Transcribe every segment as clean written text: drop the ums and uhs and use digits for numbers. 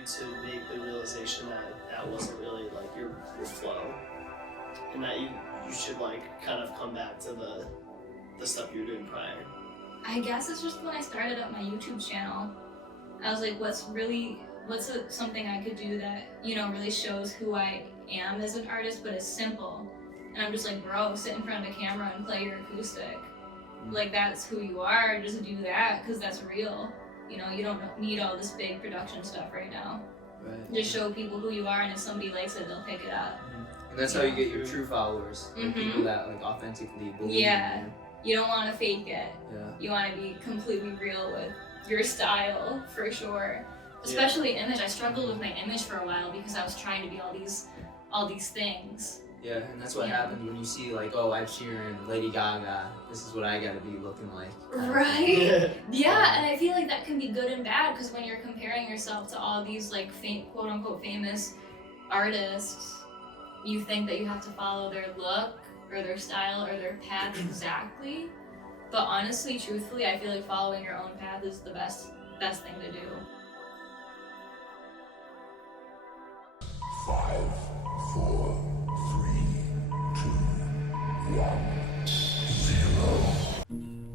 you to make the realization that that wasn't really like your flow, and that you should like kind of come back to the stuff you were doing prior? I guess it's just when I started up my YouTube channel, I was like, what's something I could do that, you know, really shows who I am as an artist, but is simple. And I'm just like, bro, sit in front of a camera and play your acoustic. Like, that's who you are, just do that, because that's real. You know, you don't need all this big production stuff right now. Right. Just show people who you are, and if somebody likes it, they'll pick it up. And that's how you get your true followers, like people that like authentically believe in you. You don't want to fake it. Yeah. You want to be completely real with your style, for sure. Especially image. I struggled with my image for a while because I was trying to be all these things. Yeah, and that's what happens when you see like, oh, Ed Sheeran, Lady Gaga, this is what I gotta be looking like. Right? Yeah, and I feel like that can be good and bad, because when you're comparing yourself to all these like quote unquote famous artists, you think that you have to follow their look or their style or their path exactly. But honestly, truthfully, I feel like following your own path is the best thing to do. 5, 4, 3, 2, 1, 0.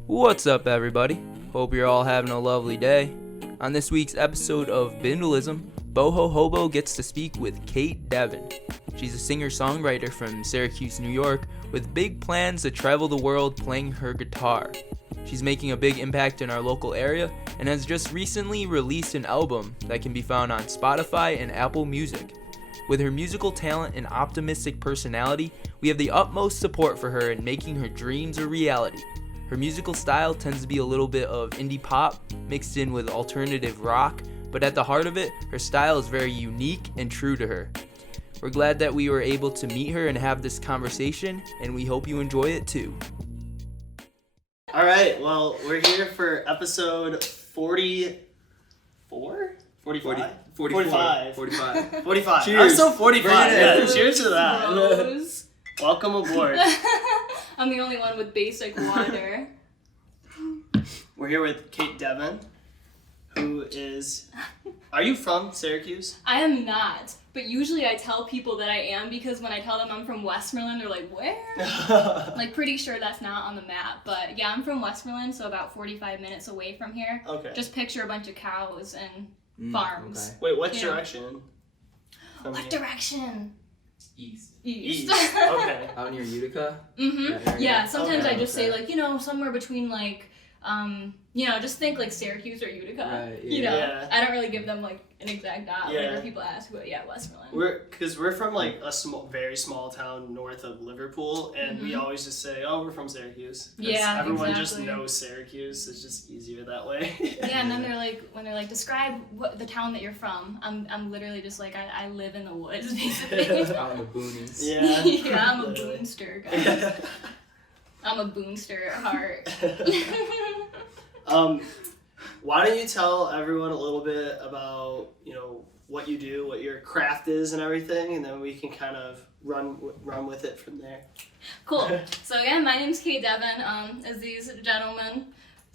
What's up, everybody? Hope you're all having a lovely day. On this week's episode of Bindlism, Boho Hobo gets to speak with Cait Devin. She's a singer-songwriter from Syracuse, New York, with big plans to travel the world playing her guitar. She's making a big impact in our local area and has just recently released an album that can be found on Spotify and Apple Music. With her musical talent and optimistic personality, we have the utmost support for her in making her dreams a reality. Her musical style tends to be a little bit of indie pop mixed in with alternative rock, but at the heart of it, her style is very unique and true to her. We're glad that we were able to meet her and have this conversation, and we hope you enjoy it too. All right, well, we're here for episode 44? 45? 45. 45. Cheers. I'm still 45. Yeah, cheers to that. Rose. Welcome aboard. I'm the only one with basic water. We're here with Cait Devin, who is... Are you from Syracuse? I am not, but usually I tell people that I am, because when I tell them I'm from Westmoreland, they're like, where? Like, pretty sure that's not on the map, but yeah, I'm from Westmoreland, so about 45 minutes away from here. Okay. Just picture a bunch of cows and farms. Okay. Wait, what direction? What direction? East. East. Okay. Out near Utica? Yeah, sometimes Okay, I just say, like, you know, somewhere between, like, you know, just think, like, Syracuse or Utica. Right, You know, yeah. I don't really give them, like, an exact dot Yeah. whenever people ask, but yeah, Westmoreland. We're from, like, a very small town north of Liverpool, and we always just say, oh, we're from Syracuse. 'Cause Yeah, everyone just exactly. knows Syracuse. It's just easier that way. Yeah, and then when they're like, describe the town that you're from, I'm literally just like, I live in the woods, basically. Out in the boonies. Yeah. Yeah, I'm a Literally. boonster, guys. I'm a boonster at heart. Why don't you tell everyone a little bit about, you know, what you do, what your craft is and everything, and then we can kind of run with it from there. Cool. So again, my name's Cait Devin, as these gentlemen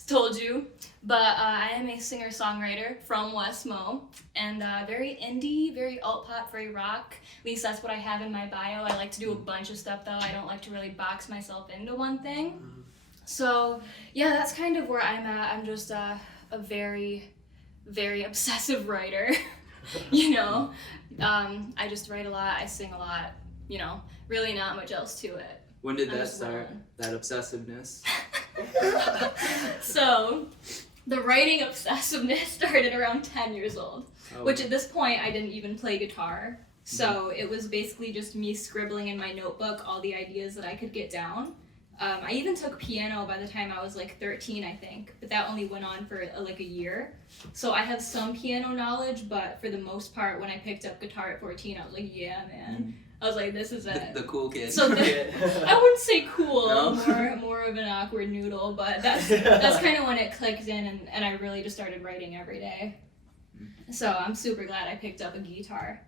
told you, but I am a singer-songwriter from West Mo, and very indie, very alt-pop, very rock. At least that's what I have in my bio. I like to do a bunch of stuff, though. I don't like to really box myself into one thing. So yeah, that's kind of where I'm at. I'm just a very, very obsessive writer. You know, I just write a lot, I sing a lot, you know, really not much else to it. When did I'm that just start? willing. That obsessiveness? So, the writing obsessiveness started around 10 years old, which at this point I didn't even play guitar. So it was basically just me scribbling in my notebook all the ideas that I could get down. I even took piano by the time I was like 13, I think, but that only went on for like a year. So I have some piano knowledge, but for the most part, when I picked up guitar at 14, I was like, yeah, man. I was like, this is it. The cool kid. So I wouldn't say cool, more of an awkward noodle, but that's kind of when it clicked in, and I really just started writing every day. So I'm super glad I picked up a guitar.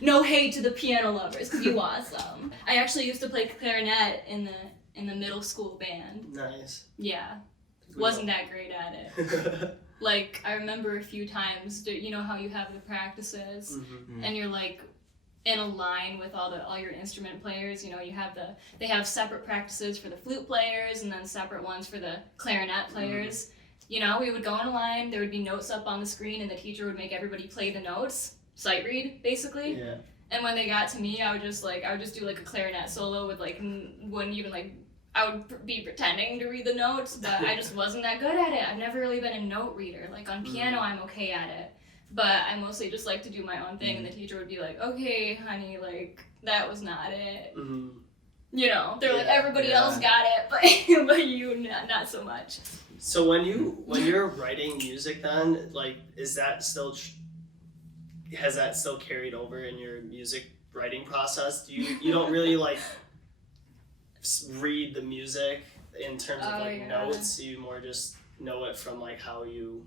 No hate to the piano lovers, because you awesome. I actually used to play clarinet in the middle school band. Nice. Yeah. Wasn't that great at it. Like, I remember a few times, you know how you have the practices, and you're like in a line with all your instrument players. You know, they have separate practices for the flute players, and then separate ones for the clarinet players. You know, we would go in a line, there would be notes up on the screen, and the teacher would make everybody play the notes, sight read, basically. Yeah. And when they got to me, I would just do like a clarinet solo with like, wouldn't even like, I would be pretending to read the notes, but I just wasn't that good at it. I've never really been a note reader. Like on piano, I'm okay at it, but I mostly just like to do my own thing, and the teacher would be like, okay, honey, like, that was not it. You know, they're like, everybody else got it, but you, not so much. So when you're writing music then, like, is that still, has that still carried over in your music writing process? Do you don't really like read the music in terms of like notes, you more just know it from like how you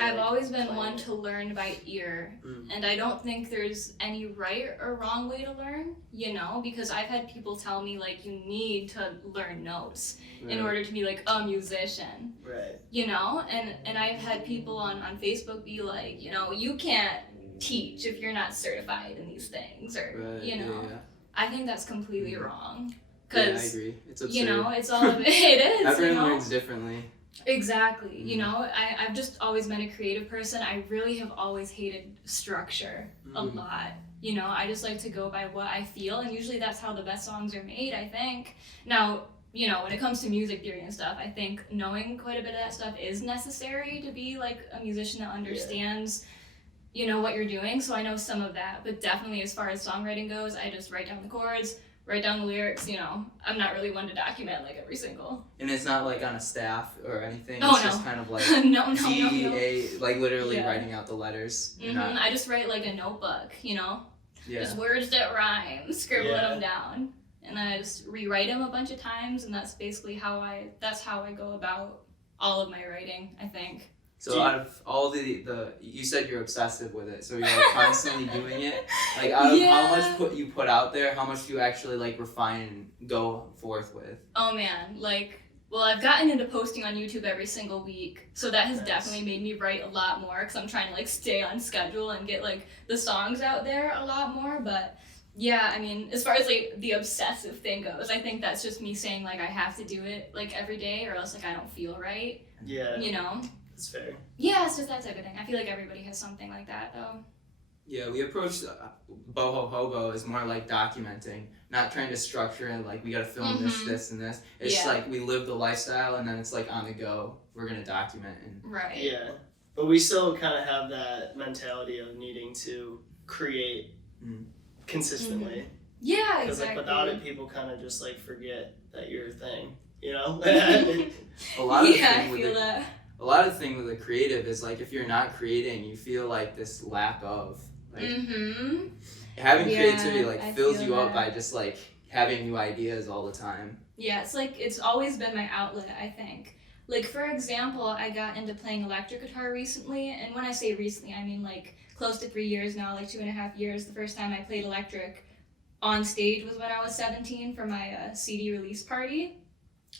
I've always been one to learn by ear, and I don't think there's any right or wrong way to learn, you know, because I've had people tell me like you need to learn notes in order to be like a musician, you know, and I've had people on Facebook be like, you know, you can't teach if you're not certified in these things, or you know. I think that's completely wrong. Yeah, I agree. It's absurd. You know, it's all it is. Everyone learns differently. Exactly. You know, I've just always been a creative person. I really have always hated structure a lot. You know, I just like to go by what I feel, and usually that's how the best songs are made, I think. Now, you know, when it comes to music theory and stuff, I think knowing quite a bit of that stuff is necessary to be like a musician that understands, you know, what you're doing. So I know some of that, but definitely as far as songwriting goes, I just write down the chords, write down the lyrics, you know. I'm not really one to document like every single. And it's not like on a staff or anything. Oh, it's no. just kind of like no. G-A, like literally writing out the letters. Not... I just write like a notebook, you know. Yeah. Just words that rhyme, scribbling them down, and then I just rewrite them a bunch of times, and that's basically how I go about all of my writing, I think. So out of all the you said you're obsessive with it, so you're like constantly doing it. Like out of how much you put out there, how much do you actually like refine and go forth with? Oh man, like, well, I've gotten into posting on YouTube every single week, so that has definitely made me write a lot more, because I'm trying to like stay on schedule and get like the songs out there a lot more. But yeah, I mean, as far as like the obsessive thing goes, I think that's just me saying like I have to do it like every day, or else like I don't feel right. Yeah. You know. That's fair. Yeah, it's just that type of thing. I feel like everybody has something like that, though. Yeah, we approached Boho Hobo as more like documenting, not trying to structure it like we gotta film this, and this. It's just like we live the lifestyle, and then it's like on the go. We're gonna document and right. Yeah, but we still kind of have that mentality of needing to create consistently. Yeah, Because exactly. like without it, people kind of just like forget that you're a thing. You know. a lot of the thing with feel that. A lot of the thing with the creative is like if you're not creating, you feel like this lack of like having creativity like fills you up by just like having new ideas all the time. Yeah, it's like it's always been my outlet, I think. Like for example, I got into playing electric guitar recently, and when I say recently, I mean like close to 3 years now, like 2.5 years. The first time I played electric on stage was when I was 17 for my CD release party,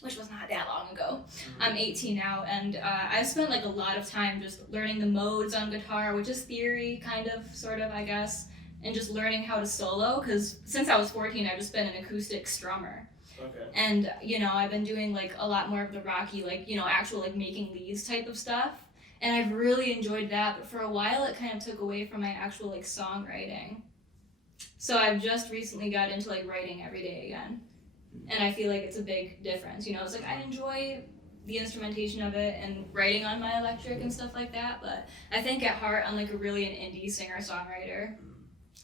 which was not that long ago. I'm 18 now, and I've spent like a lot of time just learning the modes on guitar, which is theory, kind of, sort of, I guess, and just learning how to solo, because since I was 14, I've just been an acoustic strummer. Okay. And, you know, I've been doing like a lot more of the rocky, like, you know, actual like making leads type of stuff, and I've really enjoyed that, but for a while it kind of took away from my actual like songwriting. So I've just recently got into like writing every day again. And I feel like it's a big difference, you know. It's like I enjoy the instrumentation of it and writing on my electric and stuff like that, but I think at heart I'm like a really an indie singer-songwriter,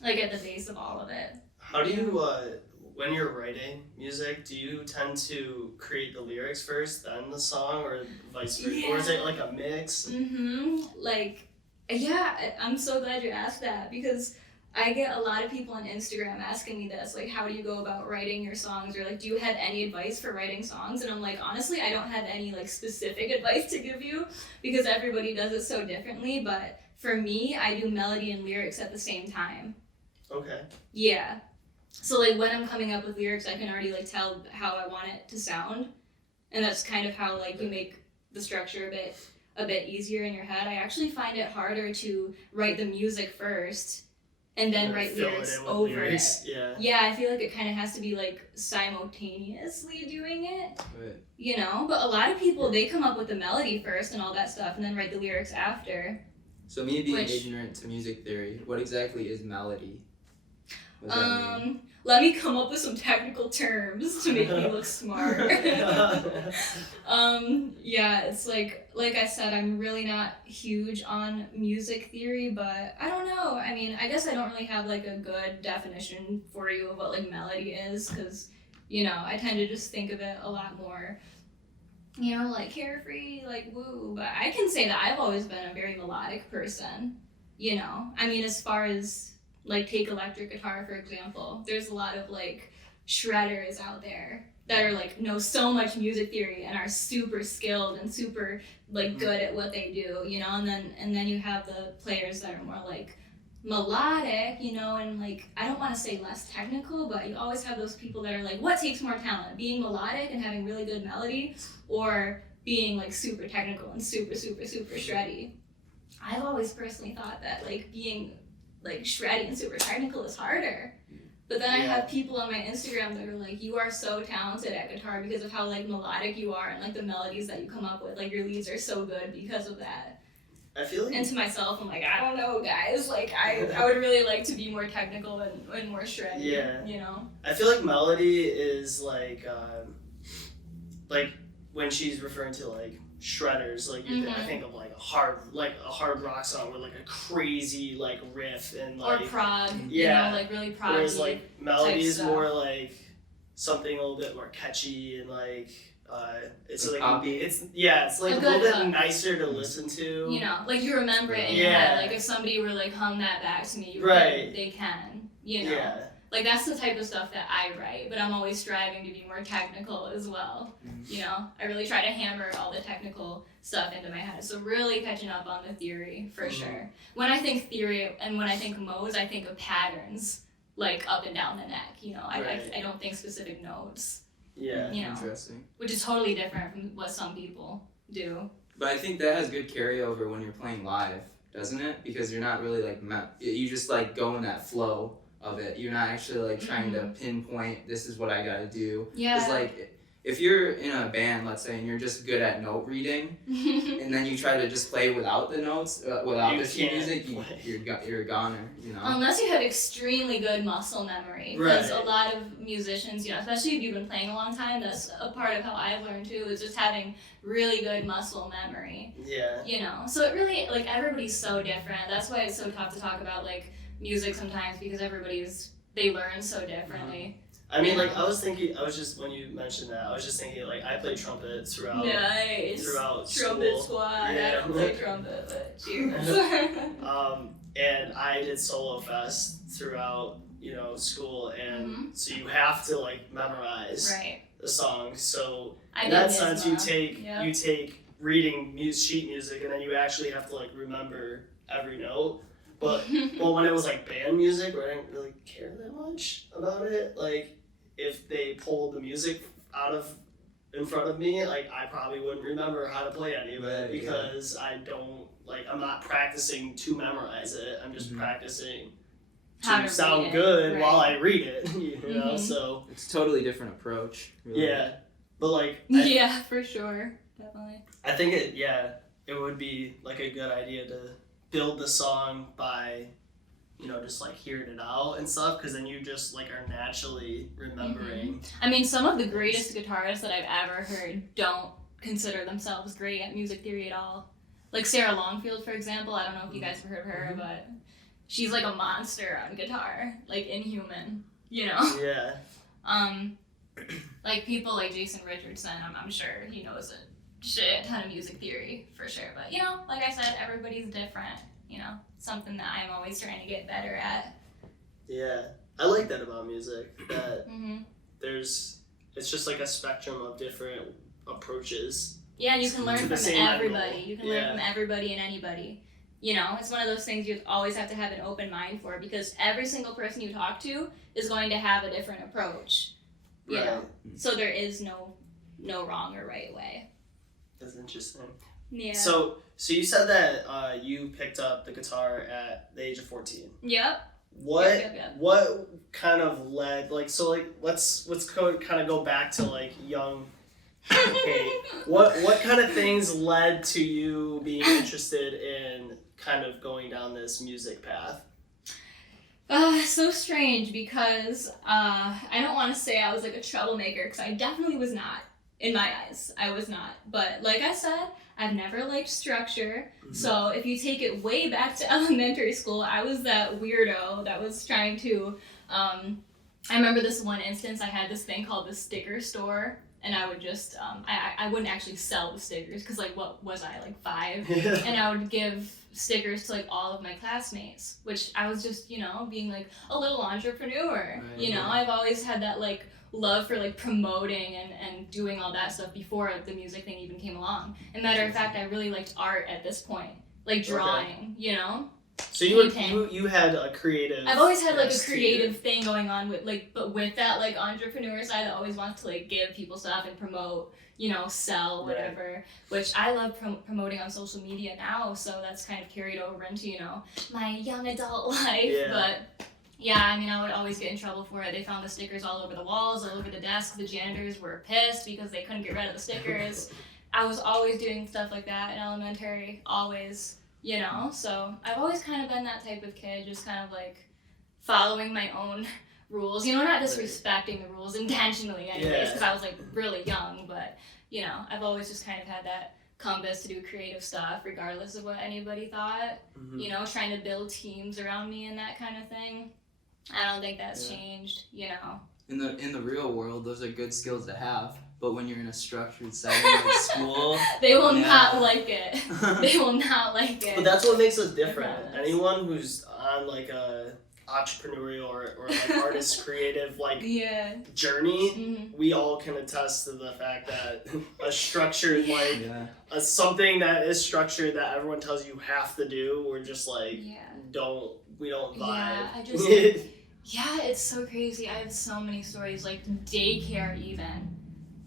like at the base of all of it. How do you, when you're writing music, do you tend to create the lyrics first, then the song, or vice versa? Or is it like a mix? Like, yeah, I'm so glad you asked that, because I get a lot of people on Instagram asking me this, like, how do you go about writing your songs, or like, do you have any advice for writing songs? And I'm like, honestly, I don't have any like specific advice to give you, because everybody does it so differently, but for me, I do melody and lyrics at the same time. Okay. Yeah. So like when I'm coming up with lyrics, I can already like tell how I want it to sound, and that's kind of how like you make the structure a bit easier in your head. I actually find it harder to write the music first and then write fill it lyrics in with over lyrics. it. Yeah. Yeah, I feel like it kind of has to be like simultaneously doing it, Right. you know? But a lot of people, they come up with the melody first and all that stuff and then write the lyrics after. So me being Which- ignorant to music theory, what exactly is melody? What does that mean? Let me come up with some technical terms to make me look smart. Yeah, it's like I said, I'm really not huge on music theory, but I don't know. I mean, I guess I don't really have like a good definition for you of what like melody is, because, you know, I tend to just think of it a lot more, you know, like carefree, like woo. But I can say that I've always been a very melodic person, you know. I mean, as far as like take electric guitar, for example, there's a lot of like shredders out there that are like know so much music theory and are super skilled and super like good at what they do, you know. And then you have the players that are more like melodic, you know, and like I don't want to say less technical, but you always have those people that are like, what takes more talent, being melodic and having really good melody, or being like super technical and super shreddy? I've always personally thought that like being like shreddy and super technical is harder. But then I have people on my Instagram that are like, you are so talented at guitar because of how like melodic you are and like the melodies that you come up with, like your leads are so good because of that. I feel like And to myself, I'm like, I don't know, guys, like I would really like to be more technical and more shreddy. Yeah. You know? I feel like melody is like when she's referring to like shredders, like I think of like a hard rock song with like a crazy like riff and like Or prog, yeah. you know, like really prog. whereas like melody is stuff. more like something a little bit more catchy and like it's like Upbeat. it's like A a little good bit hook. nicer to listen to. You know, like you remember it in your Yeah. head. Like if somebody were like hum that back to me, Right. they can, you know. Yeah. Like that's the type of stuff that I write, but I'm always striving to be more technical as well. You know, I really try to hammer all the technical stuff into my head. So really catching up on the theory for sure. When I think theory and when I think modes, I think of patterns like up and down the neck. You know, Right. I don't think specific notes. Yeah. You know, Interesting. which is totally different from what some people do. But I think that has good carryover when you're playing live, doesn't it? Because you're not really like you just like go in that flow of it. You're not actually like trying to pinpoint this is what I gotta do. Yeah. It's like if you're in a band, let's say, and you're just good at note reading, and then you try to just play without the notes, without You the sheet can't music, play. you're a goner, you know. Unless you have extremely good muscle memory. Because Right. a lot of musicians, you know, especially if you've been playing a long time, that's a part of how I've learned too, is just having really good muscle memory. Yeah. You know? So it really, like, everybody's so different. That's why it's so tough to talk about, like, music sometimes, because they learn so differently. I mean, like, when you mentioned that, I was just thinking, like, I played trumpet throughout Trumpet school. squad. I Yeah. don't play trumpet, but cheers. And I did solo fest throughout, you know, school, and Mhm. so you have to, like, memorize Right. the songs. So I in did that NISMA. sense, Yep. you take reading sheet music, and then you actually have to, like, remember every note. But when it was like band music, where I didn't really care that much about it, like if they pulled the music in front of me, like I probably wouldn't remember how to play any of it Right, because I'm not practicing to memorize it. I'm just practicing How to to sound read it, good right. while I read it. You know, Mhm. so It's a totally different approach. Really. yeah. But like Yeah, for sure. Definitely. I think it would be like a good idea to build the song by, you know, just like hearing it out and stuff, because then you just like are naturally remembering. I mean, some of the greatest guitarists that I've ever heard don't consider themselves great at music theory at all. Like Sarah Longfield, for example. I don't know if you guys have heard of her, but she's like a monster on guitar, like inhuman, you know? Yeah. Like people like Jason Richardson, I'm sure he knows a shit ton of music theory for sure. But you know, like I said, everybody's different. You know, something that I'm always trying to get better at. Yeah. I like that about music, that hmm it's just like a spectrum of different approaches. Yeah, you can learn To the from same end everybody. goal. You can Yeah. learn from everybody and anybody. You know, it's one of those things you always have to have an open mind for, because every single person you talk to is going to have a different approach. You know, so there is no wrong or right way. That's interesting. Yeah. So you said that you picked up the guitar at the age of 14. Yep. What Yep. what kind of led let's kind of go back to young Kate. What kind of things led to you being interested in kind of going down this music path? So strange because I don't want to say I was like a troublemaker because I definitely was not. In my eyes, I was not. But like I said, I've never liked structure. Mm-hmm. So if you take it way back to elementary school, I was that weirdo that was trying to. I remember this one instance. I had this thing called the sticker store. And I would just, I wouldn't actually sell the stickers because, what was I, 5? And I would give stickers to, all of my classmates, which I was just, being, a little entrepreneur. Right. I've always had that, love for, promoting and doing all that stuff before the music thing even came along. And matter of fact, I really liked art at this point, drawing, So you had a creative. I've always had a creative thing going on with but with that entrepreneur side that always wants to give people stuff and promote, sell whatever. Right. Which I love promoting on social media now, so that's kind of carried over into my young adult life. Yeah. But yeah, I would always get in trouble for it. They found the stickers all over the walls, all over the desks. The janitors were pissed because they couldn't get rid of the stickers. I was always doing stuff like that in elementary, always. So I've always kind of been that type of kid, just kind of following my own rules, not disrespecting the rules intentionally anyways, because I was really young, but I've always just kind of had that compass to do creative stuff regardless of what anybody thought, trying to build teams around me and that kind of thing. I don't think that's changed, In the real world, those are good skills to have. But when you're in a structured setting like school, they will not like it. They will not like it. But that's what makes us different. Anyone who's on a entrepreneurial or artist creative journey, we all can attest to the fact that a structured something that is structured that everyone tells you have to do, we're just don't vibe. Yeah, I just yeah, it's so crazy. I have so many stories daycare even.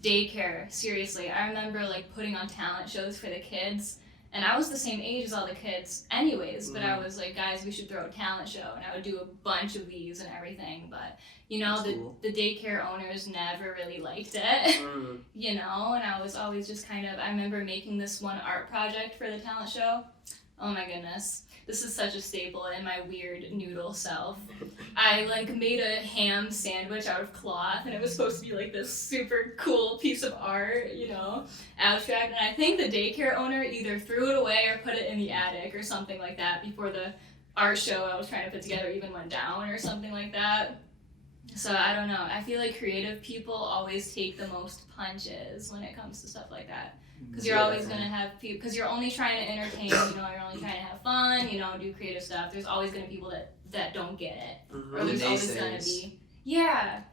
Daycare, seriously. I remember putting on talent shows for the kids, and I was the same age as all the kids anyways, but I was guys, we should throw a talent show, and I would do a bunch of these and everything, but the daycare owners never really liked it, and I was always just kind of, I remember making this one art project for the talent show. Oh my goodness. This is such a staple in my weird noodle self. I made a ham sandwich out of cloth, and it was supposed to be this super cool piece of art, abstract. And I think the daycare owner either threw it away or put it in the attic or something like that before the art show I was trying to put together even went down or something like that. So I don't know. I feel creative people always take the most punches when it comes to stuff like that. Because you're always going to have people, because you're only trying to entertain, you're only trying to have fun, do creative stuff. There's always going to be people that don't get it. Or there's always going to be, And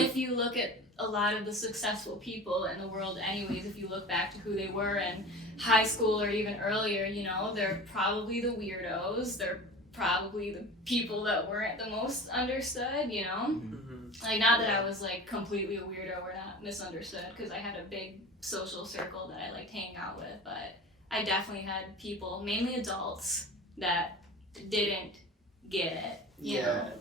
if you look at a lot of the successful people in the world anyways, if you look back to who they were in high school or even earlier, they're probably the weirdos. They're probably the people that weren't the most understood, not that I was completely a weirdo or not misunderstood, because I had a big social circle that I liked hanging out with, but I definitely had people, mainly adults, that didn't get it, you know.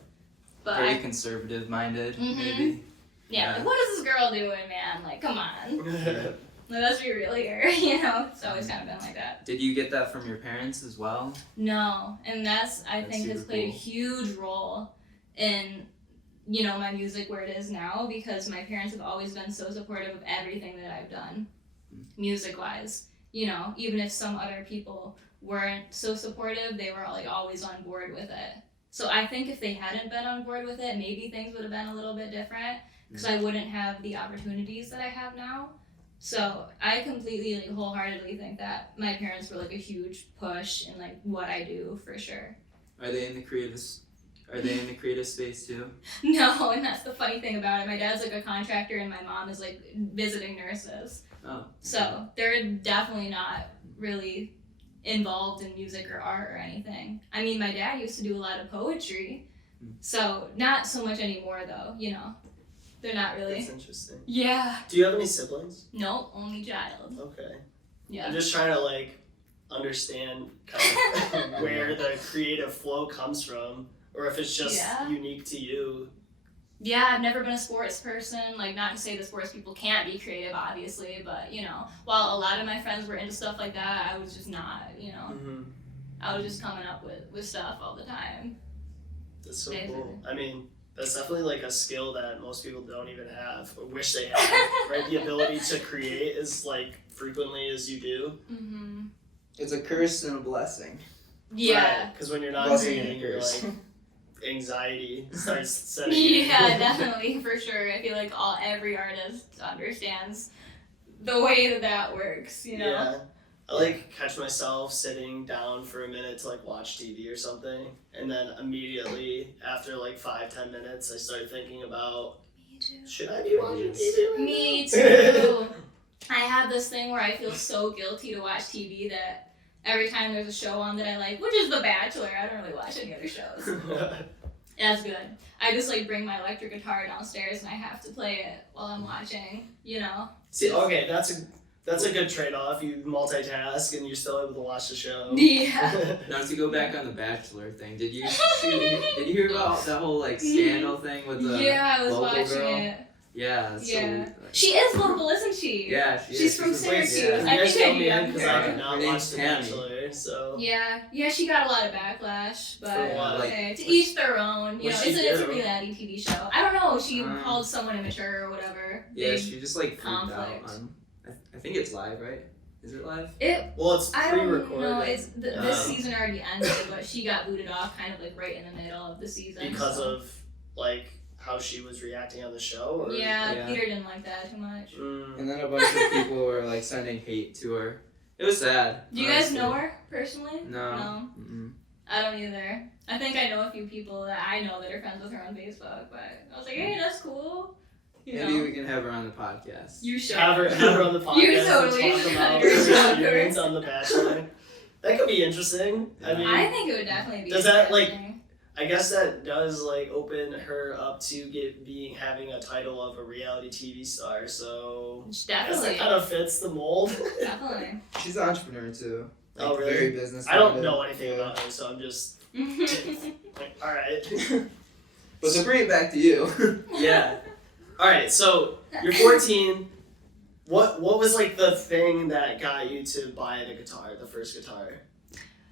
But very conservative minded, maybe. Yeah, what is this girl doing, man? Come on. Let's be real here, It's always kind of been like that. Did you get that from your parents as well? No, and that's I think has played a huge role in my music where it is now, because my parents have always been so supportive of everything that I've done, music-wise. Even if some other people weren't so supportive, they were always on board with it. So I think if they hadn't been on board with it, maybe things would have been a little bit different, because I wouldn't have the opportunities that I have now. So I completely, wholeheartedly think that my parents were, a huge push in, what I do, for sure. Are they in the creative space, too? No, and that's the funny thing about it. My dad's, a contractor, and my mom is, visiting nurses. Oh. So they're definitely not really involved in music or art or anything. I mean, my dad used to do a lot of poetry, so not so much anymore, though, They're not really. That's interesting. Yeah. Do you have any siblings? No, only child. Okay. Yeah. I'm just trying to like understand kind of where the creative flow comes from, or if it's just unique to you. Yeah, I've never been a sports person. Like, not to say that sports people can't be creative, obviously, but you know, while a lot of my friends were into stuff like that, I was just not. You know, I was just coming up with stuff all the time. That's so cool. I mean, that's definitely like a skill that most people don't even have, or wish they had. Right, the ability to create as like frequently as you do. It's a curse and a blessing. Yeah. Because when you're not Blessing creating, and you're curse. like anxiety starts setting in. Yeah, definitely, for sure. I feel like every artist understands the way that works, you know? Yeah. I like catch myself sitting down for a minute to like watch TV or something, and then immediately after like 5-10 minutes I start thinking about, Me too. should I be watching TV right Me now? too. I have this thing where I feel so guilty to watch TV that every time there's a show on that I like, which is The Bachelor, I don't really watch any other shows. That's good. I just like bring my electric guitar downstairs and I have to play it while I'm watching, you know? See, okay, that's a good trade-off. You multitask and you're still able to watch the show. Yeah. Now to go back on the Bachelor thing, did you hear about that whole like scandal thing with the Yeah, I was local watching girl? it. Yeah, that's so weird. She is local, isn't she? Yeah, she She's is. from Syracuse. Yeah. You I guys think I fill me in knew. because I did not Her watch name's The Tammy. Bachelor, so. Yeah, she got a lot of backlash, but For what? okay, to each their own. You know, What'd she it's a do? reality TV show. I don't know. She called someone immature or whatever. Yeah, Big she just like freaked conflict. out on. I think it's live, right? Is it live? Well, it's I don't pre-recorded. know. It's this season already ended, but she got booted off kind of like right in the middle of the season. Because so. of, like, how she was reacting on the show? Or? Yeah, Peter didn't like that too much. And then a bunch of people were like sending hate to her. It was sad. Do you guys honestly. know her personally? No. Mm-mm. I don't either. I think I know a few people that I know that are friends with her on Facebook, but I was like, hey, that's cool. You Maybe know? we can have her on the podcast. You should. Have her on the podcast You totally and talk about should. her experience on The Bachelor. That could be interesting. I mean, I think it would definitely be. Does that, like, interesting. I guess that does like open her up to having a title of a reality TV star. So I guess Definitely. that kind of fits the mold. Definitely. She's an entrepreneur too. Like, Oh, really? Very business. I don't know anything about her, so I'm just yeah. like, all right. But to bring it back to you. Yeah. All right. So you're 14. What was like the thing that got you to buy the guitar, the first guitar?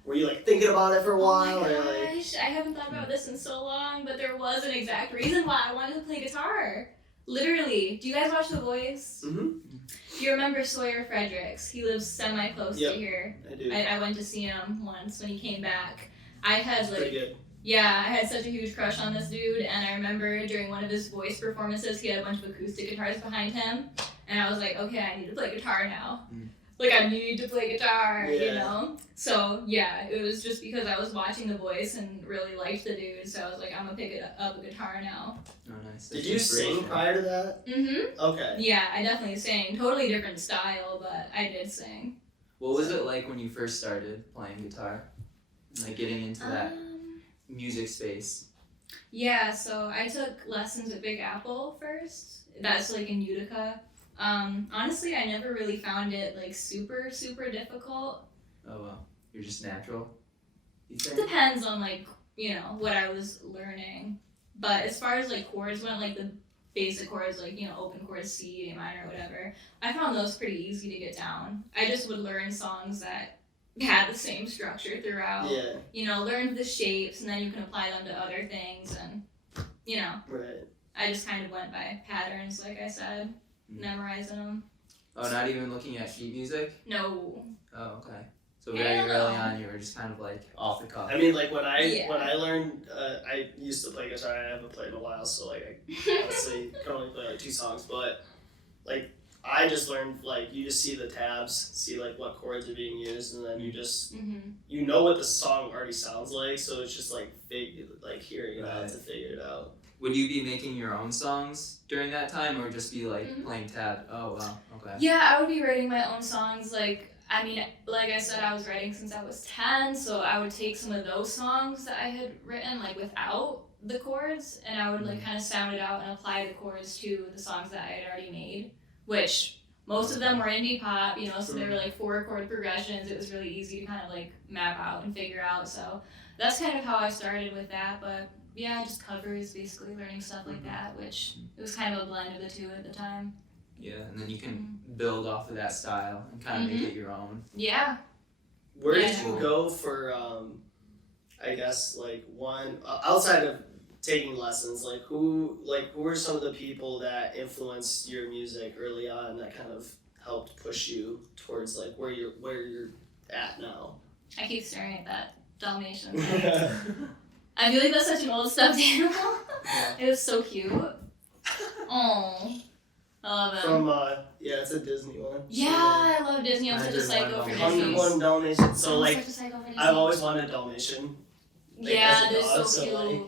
Were you like thinking about it for a while? Oh my or, like... gosh, I haven't thought about this in so long, but there was an exact reason why I wanted to play guitar. Literally. Do you guys watch The Voice? Mm-hmm. Do you remember Sawyer Fredericks? He lives semi-close to here. I do. I went to see him once when he came back. I had like, Pretty good. yeah, I had such a huge crush on this dude, and I remember during one of his voice performances, he had a bunch of acoustic guitars behind him, and I was like, okay, I need to play guitar now. Like, I need to play guitar, you know? So, yeah, it was just because I was watching The Voice and really liked the dude, so I was like, I'm gonna pick up a guitar now. Oh, nice. Did you sing prior to that? Mm-hmm. Okay. Yeah, I definitely sang. Totally different style, but I did sing. What was it like when you first started playing guitar? Like getting into that music space? Yeah, so I took lessons at Big Apple first. That's like in Utica. Honestly, I never really found it like super, super difficult. Oh well, you're just natural. You It think? depends on like, you know, what I was learning. But as far as like chords went, like the basic chords, like, you know, open chords, C, A minor, whatever, I found those pretty easy to get down. I just would learn songs that had the same structure throughout. Yeah. You know, learn the shapes and then you can apply them to other things and, you know, Right. I just kind of went by patterns, like I said, memorizing them. Oh, not even looking at sheet music? No. Oh, okay. So very Hell no. early on, you were just kind of like off the cuff. I mean, like when I Yeah. learned, I used to play guitar. I haven't played in a while, so like I honestly can only play like 2 songs. But like I just learned like you just see the tabs, see like what chords are being used, and then you just you know what the song already sounds like. So it's just like hearing it out to figure it out. Would you be making your own songs during that time, or just be like playing tab? Oh wow, okay. Yeah, I would be writing my own songs. Like, I mean, like I said, I was writing since I was 10, so I would take some of those songs that I had written, like, without the chords, and I would, like, kind of sound it out and apply the chords to the songs that I had already made, which most of them were indie pop, you know, so they were like 4 chord progressions. It was really easy to kind of like map out and figure out. So that's kind of how I started with that. But yeah, just covers, basically learning stuff like that, which it was kind of a blend of the two at the time. Yeah, and then you can build off of that style and kind of make it your own. Yeah. Where did you go for, I guess, like one, outside of taking lessons, like who were some of the people that influenced your music early on that kind of helped push you towards like where you're at now? I keep staring at that Dalmatian. I feel like that's such an old stuffed animal. It was so cute. Oh, I love it. From it's a Disney one. Yeah, I love Disney. I'm such a psycho for Disney. 101 Dalmatian. So like, such a psycho for Disney. I've always wanted a Dalmatian. Like, yeah, as a they're dog, so cute. like,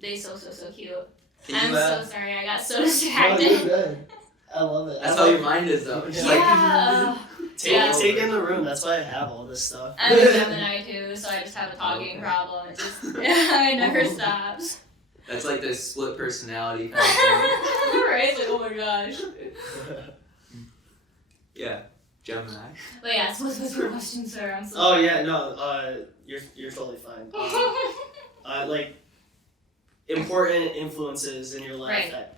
They're so cute. Can I'm you, so sorry. I got so no, distracted. you're good. I love it. that's how your mind is, though. It's Yeah. Take in the room. That's why I have all this stuff. I'm a Gemini too, so I just have a talking problem. It just it never stops. That's like the split personality kind of thing. Right? It's like, oh my gosh. Yeah, Gemini. But yeah, so what's your question, sir? I'm so Oh sorry. yeah, no, you're totally fine. Like important influences in your life Right. that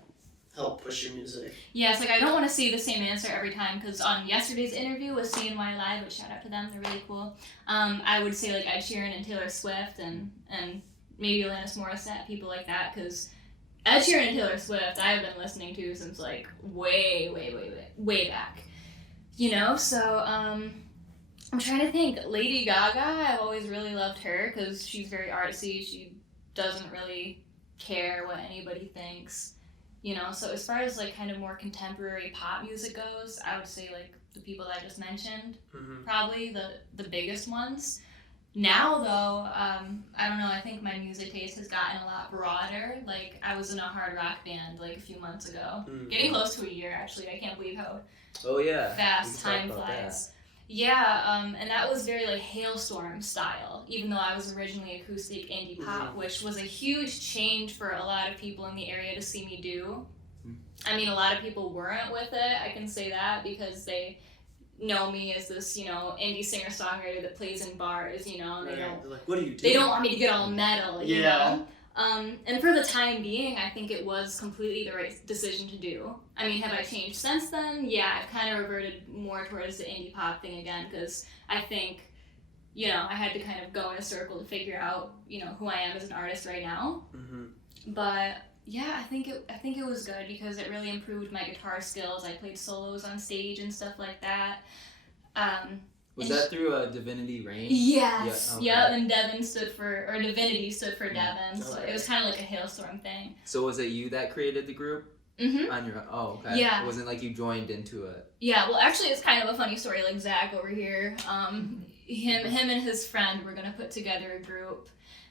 help push your music. Yeah, it's like I don't want to say the same answer every time because on yesterday's interview with CNY Live, which shout out to them, they're really cool. I would say like Ed Sheeran and Taylor Swift and maybe Alanis Morissette, people like that, because Ed Sheeran and Taylor Swift I have been listening to since like way back. You know, so I'm trying to think. Lady Gaga, I've always really loved her because she's very artsy. She doesn't really care what anybody thinks. You know, so as far as like kind of more contemporary pop music goes, I would say like the people that I just mentioned, probably the biggest ones. Now though, I don't know, I think my music taste has gotten a lot broader. Like I was in a hard rock band like a few months ago. Getting close to a year actually. I can't believe how Oh yeah. fast time flies. Yeah, and that was very like Hailstorm style, even though I was originally acoustic indie pop, which was a huge change for a lot of people in the area to see me do. I mean, a lot of people weren't with it, I can say that, because they know me as this, you know, indie singer-songwriter that plays in bars, you know, and They're like, what do you do? they don't want me to get all metal, you know? And for the time being, I think it was completely the right decision to do. I mean, have I changed since then? Yeah, I've kind of reverted more towards the indie pop thing again, because I think, you know, I had to kind of go in a circle to figure out, you know, who I am as an artist right now. But yeah, I think it was good because it really improved my guitar skills. I played solos on stage and stuff like that. Was that through a Divinity Reign? Yes. Yeah, okay. And Devin Divinity stood for Devin. So it was kind of like a Hailstorm thing. So was it you that created the group? Mm-hmm. On your own? Oh, okay. Yeah. It wasn't like you joined into it. Yeah, well, actually, it's kind of a funny story. Like Zach over here, him and his friend were gonna put together a group,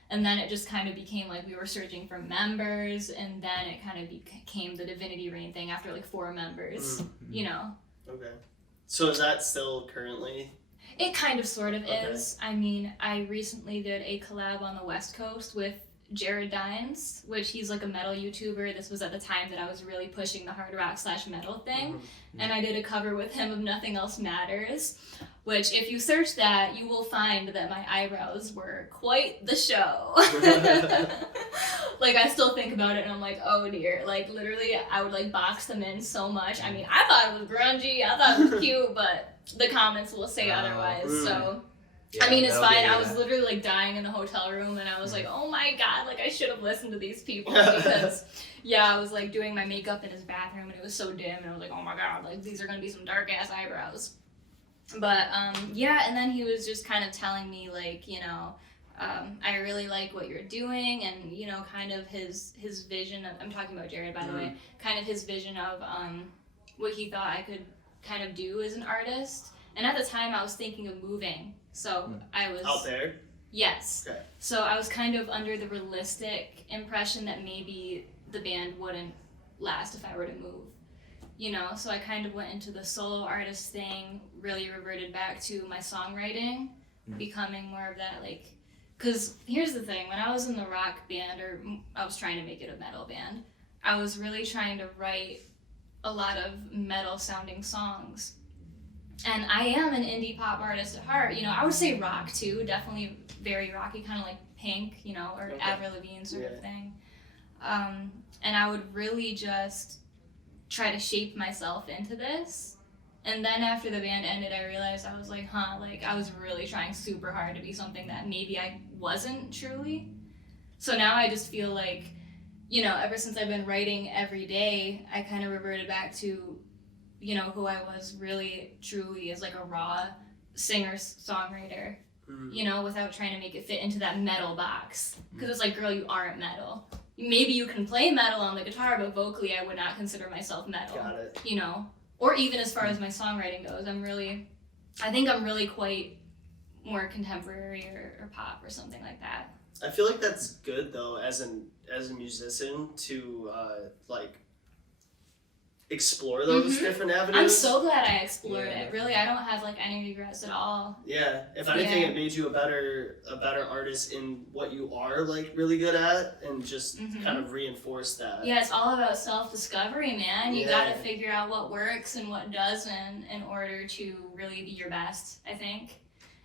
and then it just kind of became like we were searching for members, and then it kind of became the Divinity Reign thing after like 4 members. You know. Okay. So is that still currently? It kind of sort of is. I mean, I recently did a collab on the West Coast with Jared Dines, which he's like a metal YouTuber. This was at the time that I was really pushing the hard rock / metal thing. And I did a cover with him of Nothing Else Matters, which if you search that, you will find that my eyebrows were quite the show. Like, I still think about it and I'm like, oh dear. Like, literally, I would like box them in so much. I mean, I thought it was grungy, I thought it was cute, but the comments will say otherwise, so... Yeah, I mean, it's fine. I was literally like dying in the hotel room and I was like, oh my god, like I should have listened to these people because I was like doing my makeup in his bathroom and it was so dim and I was like, oh my god, like these are gonna be some dark ass eyebrows. But and then he was just kind of telling me like, you know, I really like what you're doing, and you know, kind of his vision of, I'm talking about Jared by the way, kind of his vision of what he thought I could kind of do as an artist. And at the time I was thinking of moving. So I was out there? Yes. Okay. So I was kind of under the realistic impression that maybe the band wouldn't last if I were to move. You know, so I kind of went into the solo artist thing, really reverted back to my songwriting, becoming more of that like, because here's the thing, when I was in the rock band, or I was trying to make it a metal band, I was really trying to write a lot of metal sounding songs. And I am an indie pop artist at heart. You know, I would say rock too, definitely very rocky, kind of like Pink, you know, or Avril Lavigne sort of thing. And I would really just try to shape myself into this. And then after the band ended, I realized I was like, like I was really trying super hard to be something that maybe I wasn't truly. So now I just feel like, you know, ever since I've been writing every day, I kind of reverted back to, you know, who I was really truly as like a raw singer-songwriter, you know, without trying to make it fit into that metal box. Because it's like, girl, you aren't metal. Maybe you can play metal on the guitar, but vocally I would not consider myself metal. Got it. You know? Or even as far as my songwriting goes, I think I'm really quite more contemporary or pop or something like that. I feel like that's good though, as a musician, to like explore those different avenues. I'm so glad I explored it. Really, I don't have like any regrets at all. Yeah, if anything, it made you a better artist in what you are like really good at, and just kind of reinforce that. Yeah, it's all about self-discovery, man. You gotta figure out what works and what doesn't in order to really be your best, I think.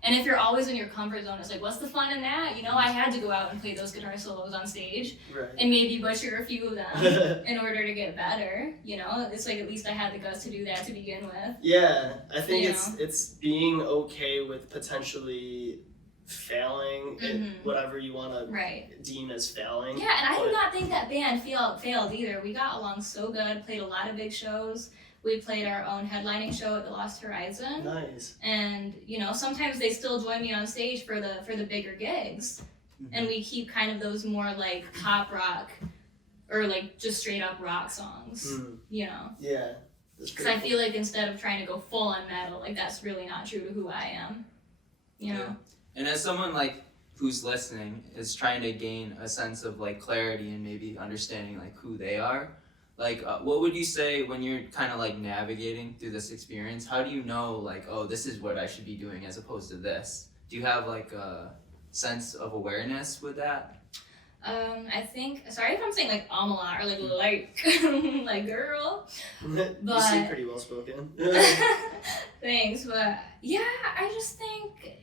And if you're always in your comfort zone, it's like, what's the fun in that? You know, I had to go out and play those guitar solos on stage, and maybe butcher a few of them in order to get better. You know, it's like at least I had the guts to do that to begin with. Yeah, I think it's being okay with potentially failing in whatever you want to deem as failing. Yeah, and I do not think that band failed either. We got along so good, played a lot of big shows. We played our own headlining show at the Lost Horizon. Nice. And you know, sometimes they still join me on stage for the bigger gigs, and we keep kind of those more like pop rock, or like just straight up rock songs. You know. Yeah. Because I feel like instead of trying to go full on metal, like that's really not true to who I am. You know. Yeah. And as someone like who's listening is trying to gain a sense of like clarity and maybe understanding like who they are. Like, what would you say when you're kind of like navigating through this experience? How do you know like, oh, this is what I should be doing as opposed to this? Do you have like a sense of awareness with that? I think, sorry if I'm saying like a lot or like like girl, but you seem pretty well spoken. Thanks, but yeah, I just think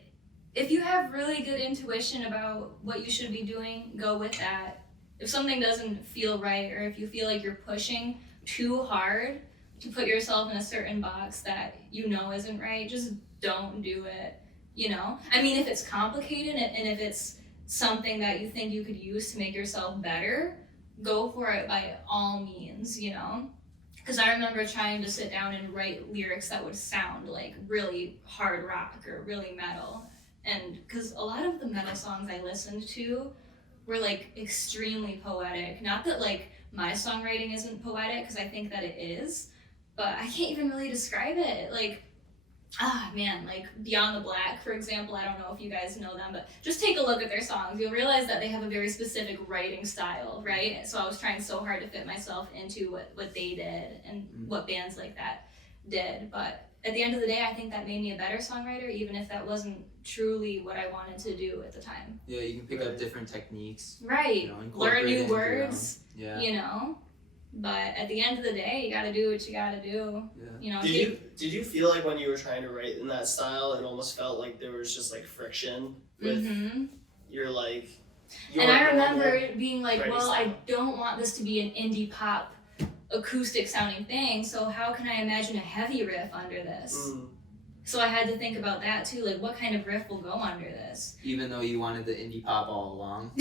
if you have really good intuition about what you should be doing, go with that. If something doesn't feel right, or if you feel like you're pushing too hard to put yourself in a certain box that you know isn't right, just don't do it, you know? I mean, if it's complicated and if it's something that you think you could use to make yourself better, go for it by all means, you know? Because I remember trying to sit down and write lyrics that would sound like really hard rock or really metal. And because a lot of the metal songs I listened to were like extremely poetic. Not that like my songwriting isn't poetic, because I think that it is, but I can't even really describe it. Like, like Beyond the Black, for example, I don't know if you guys know them, but just take a look at their songs. You'll realize that they have a very specific writing style, right? So I was trying so hard to fit myself into what they did and what bands like that did. But at the end of the day, I think that made me a better songwriter, even if that wasn't truly what I wanted to do at the time. Yeah, you can pick up different techniques. Right. You know, learn new words. Yeah. You know? But at the end of the day, you gotta do what you gotta do. Yeah. You know. Did you feel like when you were trying to write in that style, it almost felt like there was just like friction with your like? And I remember being like, well, I don't want this to be an indie pop acoustic sounding thing, so how can I imagine a heavy riff under this? So I had to think about that too, like what kind of riff will go under this? Even though you wanted the indie pop all along.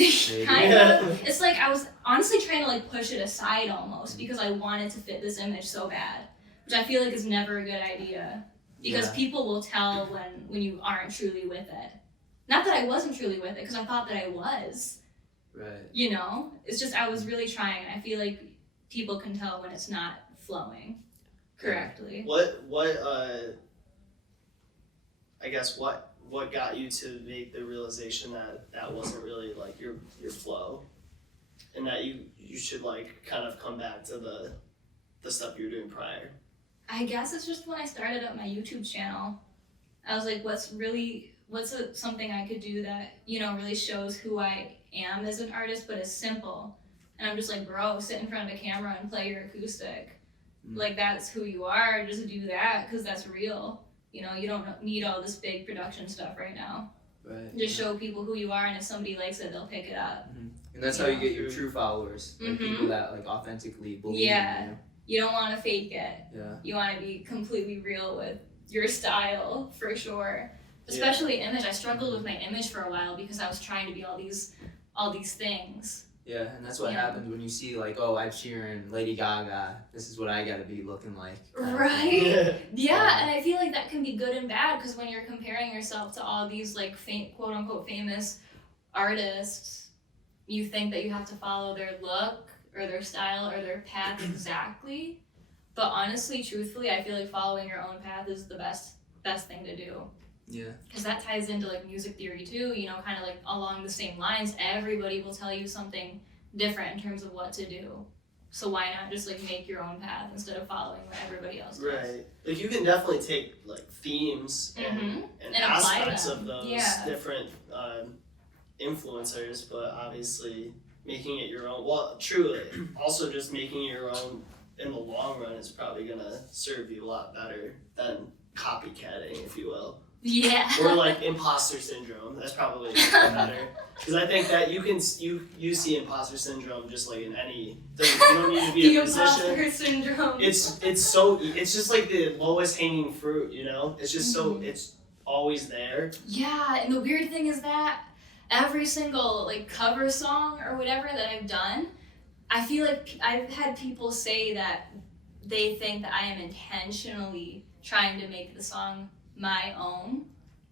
Kind of. It's like I was honestly trying to like push it aside almost because I wanted to fit this image so bad, which I feel like is never a good idea because people will tell when you aren't truly with it. Not that I wasn't truly with it, because I thought that I was. Right. You know? It's just I was really trying, and I feel like people can tell when it's not flowing correctly. What got you to make the realization that wasn't really like your flow, and that you should like kind of come back to the stuff you were doing prior? I guess it's just when I started up my YouTube channel, I was like, what's something I could do that, you know, really shows who I am as an artist, but is simple. And I'm just like, bro, sit in front of a camera and play your acoustic. Like, that's who you are. Just do that because that's real. You know, you don't need all this big production stuff right now. Right. Just show people who you are, and if somebody likes it, they'll pick it up. And that's how you get your true followers, like people that like authentically believe in you. You don't want to fake it. Yeah. You want to be completely real with your style, for sure. Especially image. I struggled with my image for a while because I was trying to be all these things. Yeah, and that's what happens when you see like, oh, Ed Sheeran, Lady Gaga, this is what I gotta be looking like. Right? Yeah, and I feel like that can be good and bad because when you're comparing yourself to all these like quote unquote famous artists, you think that you have to follow their look or their style or their path exactly. But honestly, truthfully, I feel like following your own path is the best thing to do. Yeah. Because that ties into like music theory too, you know, kind of like along the same lines. Everybody will tell you something different in terms of what to do. So why not just like make your own path instead of following what everybody else does? Right. Like you can definitely take like themes and aspects them. of those different influencers, but obviously making it your own. Well, truly, also just making it your own in the long run is probably gonna serve you a lot better than copycatting, if you will. Yeah. Or like imposter syndrome. That's probably better. Because I think that you see imposter syndrome just like in any thing. You don't need to be a musician. Imposter syndrome. It's just like the lowest hanging fruit, you know? It's just so it's always there. Yeah, and the weird thing is that every single like cover song or whatever that I've done, I feel like I've had people say that they think that I am intentionally trying to make the song my own,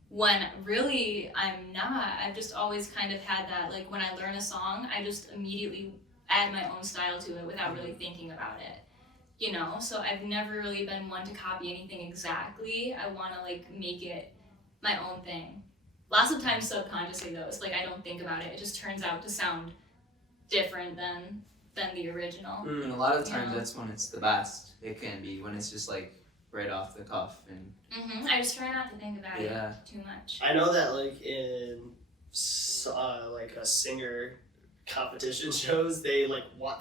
when really I'm not. I've just always kind of had that, like when I learn a song, I just immediately add my own style to it without really thinking about it, you know? So I've never really been one to copy anything exactly. I want to like make it my own thing. Lots of times subconsciously though, it's like I don't think about it. It just turns out to sound different than the original. And a lot of times that's when it's the best. It can be when it's just like right off the cuff and I just try not to think about it too much. I know that like in like a singer competition shows, they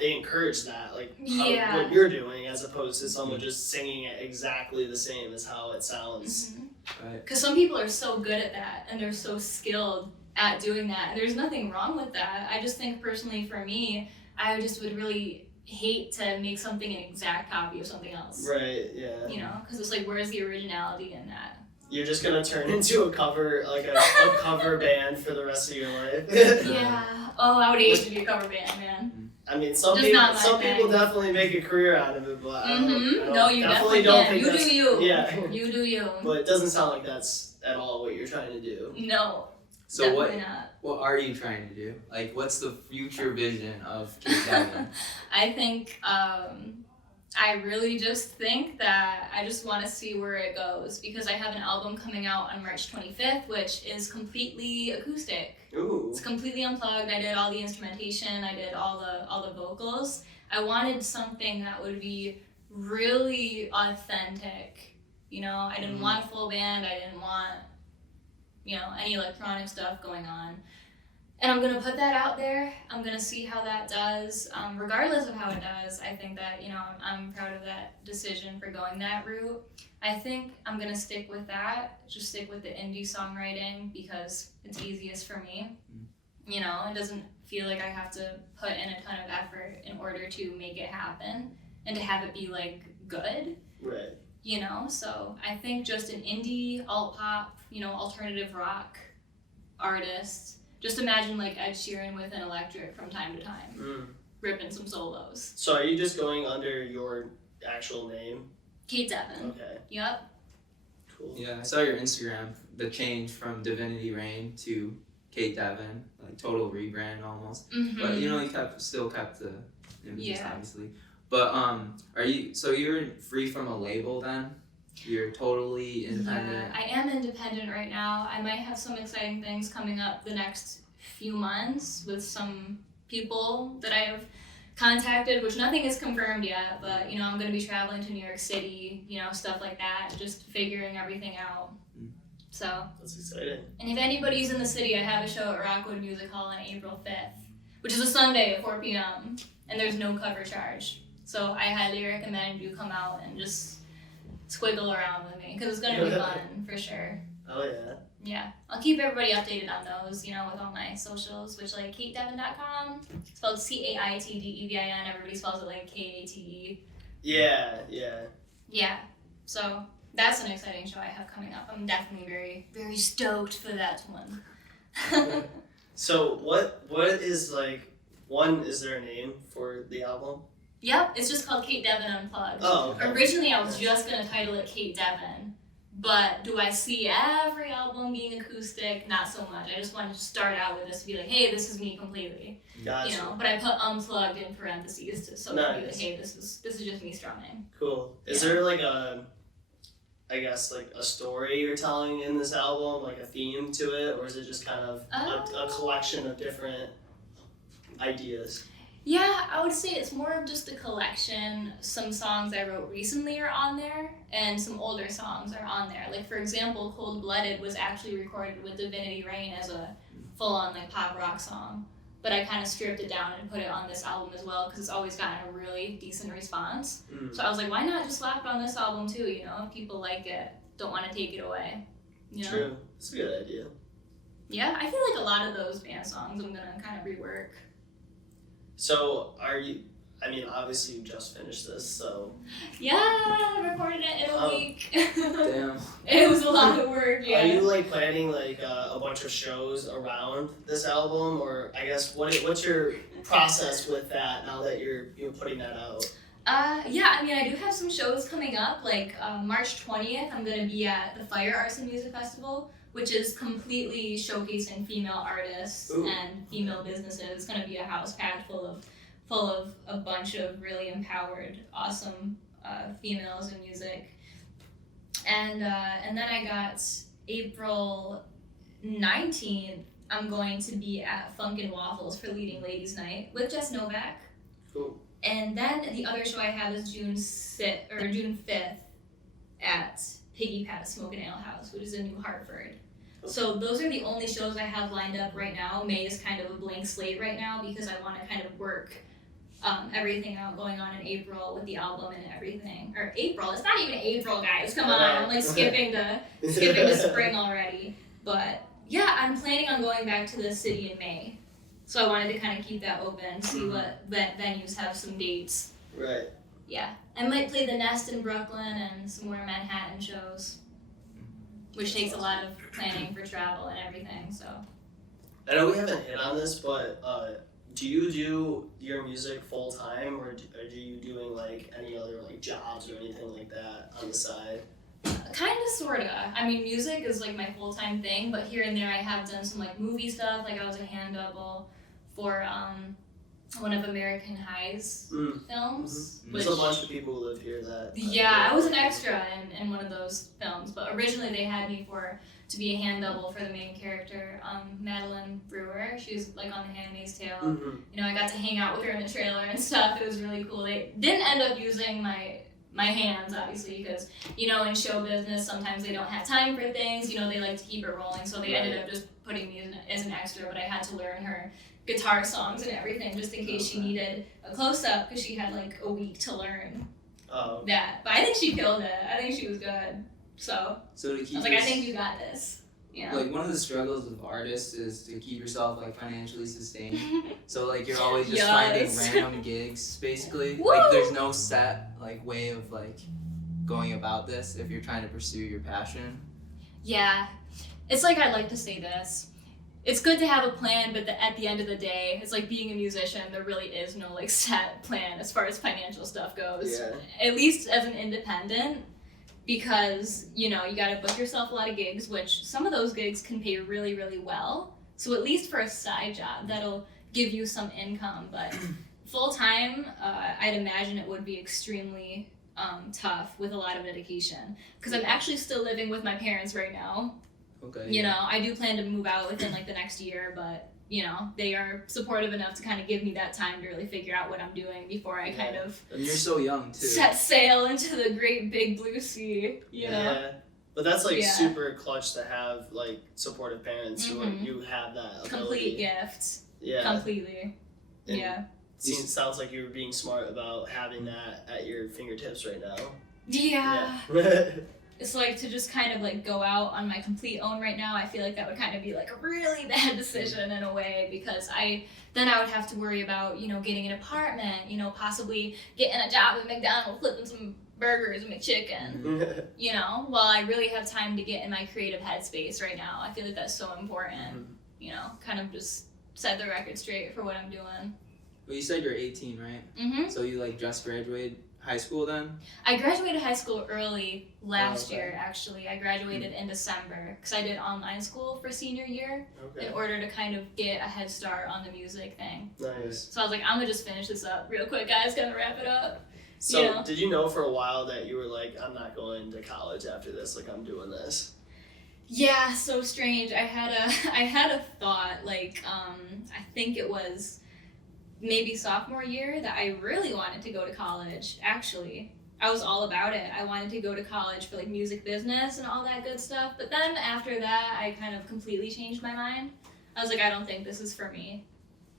encourage that, like what you're doing, as opposed to someone just singing it exactly the same as how it sounds. Right. Because some people are so good at that and they're so skilled at doing that, and there's nothing wrong with that. I just think personally for me, I just would really hate to make something an exact copy of something else. Right, yeah. You know, because it's like, where's the originality in that? You're just gonna turn into a cover, like a cover band for the rest of your life. Yeah. Oh, I would hate to be a cover band, man. I mean, some people definitely make a career out of it, but I don't No, you definitely don't can't. think You do you. Yeah. You do you. But it doesn't sound like that's at all what you're trying to do. No. So definitely not. What are you trying to do? Like, what's the future vision of Cait Devin? I think, I really just think that I just want to see where it goes, because I have an album coming out on March 25th, which is completely acoustic. Ooh. It's completely unplugged. I did all the instrumentation. I did all the vocals. I wanted something that would be really authentic. You know, I didn't want a full band. I didn't want, you know, any electronic stuff going on. And I'm gonna put that out there. I'm gonna see how that does. Regardless of how it does, I think that, you know, I'm proud of that decision for going that route. I think I'm gonna stick with that. Just stick with the indie songwriting because it's easiest for me. You know, it doesn't feel like I have to put in a ton of effort in order to make it happen and to have it be like good. Right. You know, so I think just an indie, alt pop, you know, alternative rock artist. Just imagine like Ed Sheeran with an electric from time to time, ripping some solos. So are you just going under your actual name? Cait Devin. Okay. Yep. Cool. Yeah, I saw your Instagram, the change from Divinity Reign to Cait Devin, like total rebrand almost. But you know, you still kept the images obviously. But you're free from a label then? You're totally independent? Yeah, I am independent right now. I might have some exciting things coming up the next few months with some people that I have contacted, which nothing is confirmed yet, but you know, I'm going to be traveling to New York City, you know, stuff like that, just figuring everything out. So that's exciting. And if anybody's in the city, I have a show at Rockwood Music Hall on April 5th, which is a Sunday at 4 p.m. and there's no cover charge. So I highly recommend you come out and just squiggle around with me because it's gonna be fun for sure. Oh yeah. Yeah, I'll keep everybody updated on those, with all my socials, which like CaitDevin.com, spelled CaitDevin. Everybody spells it like Kate. Yeah. Yeah, so that's an exciting show I have coming up. I'm definitely very, very stoked for that one. So what is is there a name for the album? Yep, it's just called Cait Devin Unplugged. Oh, okay. Originally, I was just gonna title it Cait Devin. But do I see every album being acoustic? Not so much. I just wanted to start out with this to be like, hey, this is me completely. Gotcha. But I put unplugged in parentheses so it can be like, hey, this is just me strumming. Cool. Is there like a story you're telling in this album, like a theme to it, or is it just kind of a collection of different ideas? Yeah, I would say it's more of just a collection. Some songs I wrote recently are on there, and some older songs are on there. Like, for example, Cold Blooded was actually recorded with Divinity Rain as a full-on, pop rock song. But I kind of stripped it down and put it on this album as well, because it's always gotten a really decent response. So I was like, why not just slap it on this album too, If people like it, don't want to take it away, True. It's a good idea. Yeah, I feel like a lot of those band songs I'm going to kind of rework. So, obviously you just finished this, so... Yeah, I recorded it in a week. Damn. It was a lot of work, yeah. Are you, planning, a bunch of shows around this album? Or, I guess, what's your process with that now that you're putting that out? Yeah, I do have some shows coming up. March 20th, I'm going to be at the Fire Arts and Music Festival, which is completely showcasing female artists and female businesses. It's going to be a house packed full of a bunch of really empowered, awesome females in music. And then I got April 19th, I'm going to be at Funk and Waffles for Leading Ladies Night with Jess Novak. Cool. And then the other show I have is June 5th at Piggy Pat's Smoke and Ale House, which is in New Hartford. So those are the only shows I have lined up right now. May is kind of a blank slate right now because I want to kind of work everything out going on in April with the album and everything. Or April, it's not even April, guys. Come on, I'm skipping to spring already. But yeah, I'm planning on going back to the city in May. So I wanted to kind of keep that open, see what venues have some dates. Right. Yeah, I might play the Nest in Brooklyn and some more Manhattan shows, which takes a lot of planning for travel and everything, so. I know we haven't hit on this, but do you do your music full time, or are you doing any other jobs or anything like that on the side? Kinda, sorta. Music is my full-time thing, but here and there I have done some movie stuff. I was a hand double for one of American High's films. There's a bunch of people who live here that... Yeah, I was an extra in one of those films, but originally they had me to be a hand double for the main character, Madeline Brewer. She was on The Handmaid's Tale. I got to hang out with her in the trailer and stuff. It was really cool. They didn't end up using my hands, obviously, because, in show business, sometimes they don't have time for things. They like to keep it rolling, so they ended up just putting me as an extra, but I had to learn her guitar songs and everything just in case she needed a close-up, because she had a week to learn that. But I think she killed it. I think she was good. So to keep I was I think you got this. Yeah. One of the struggles of artists is to keep yourself financially sustained. So you're always just finding random gigs, basically. There's no set way of going about this if you're trying to pursue your passion. Yeah, it's I'd like to say this. It's good to have a plan, but at the end of the day, it's being a musician. There really is no set plan as far as financial stuff goes. Yeah. At least as an independent, because you gotta book yourself a lot of gigs, which some of those gigs can pay really, really well. So at least for a side job, that'll give you some income. But full time, I'd imagine it would be extremely tough with a lot of dedication. Because I'm actually still living with my parents right now. Okay. I do plan to move out within the next year, but they are supportive enough to kind of give me that time to really figure out what I'm doing before I kind of and you're so young too. Set sail into the great big blue sea, you know? Yeah. But that's super clutch to have supportive parents who you have that ability. Complete gift. Yeah. Completely. And yeah. sounds like you were being smart about having that at your fingertips right now. Yeah. Yeah. It's like to just kind of like go out on my complete own right now. I feel like that would kind of be like a really bad decision in a way, because I would have to worry about, getting an apartment, possibly getting a job at McDonald's, flipping some burgers and McChicken, while I really have time to get in my creative headspace right now. I feel like that's so important, kind of just set the record straight for what I'm doing. Well, you said you're 18, right? Mm-hmm. So you like just graduated high school then? I graduated high school early last okay. year, actually. I graduated in December because I did online school for senior year in order to kind of get a head start on the music thing. Nice. So I was like, I'm gonna just finish this up real quick, guys. Gonna wrap it up. So did you know for a while that you were like, I'm not going to college after this, like I'm doing this? Yeah, so strange. I had a thought, like, I think it was maybe sophomore year that I really wanted to go to college, actually. I was all about it. I wanted to go to college for like music business and all that good stuff. But then after that, I kind of completely changed my mind. I was like, I don't think this is for me.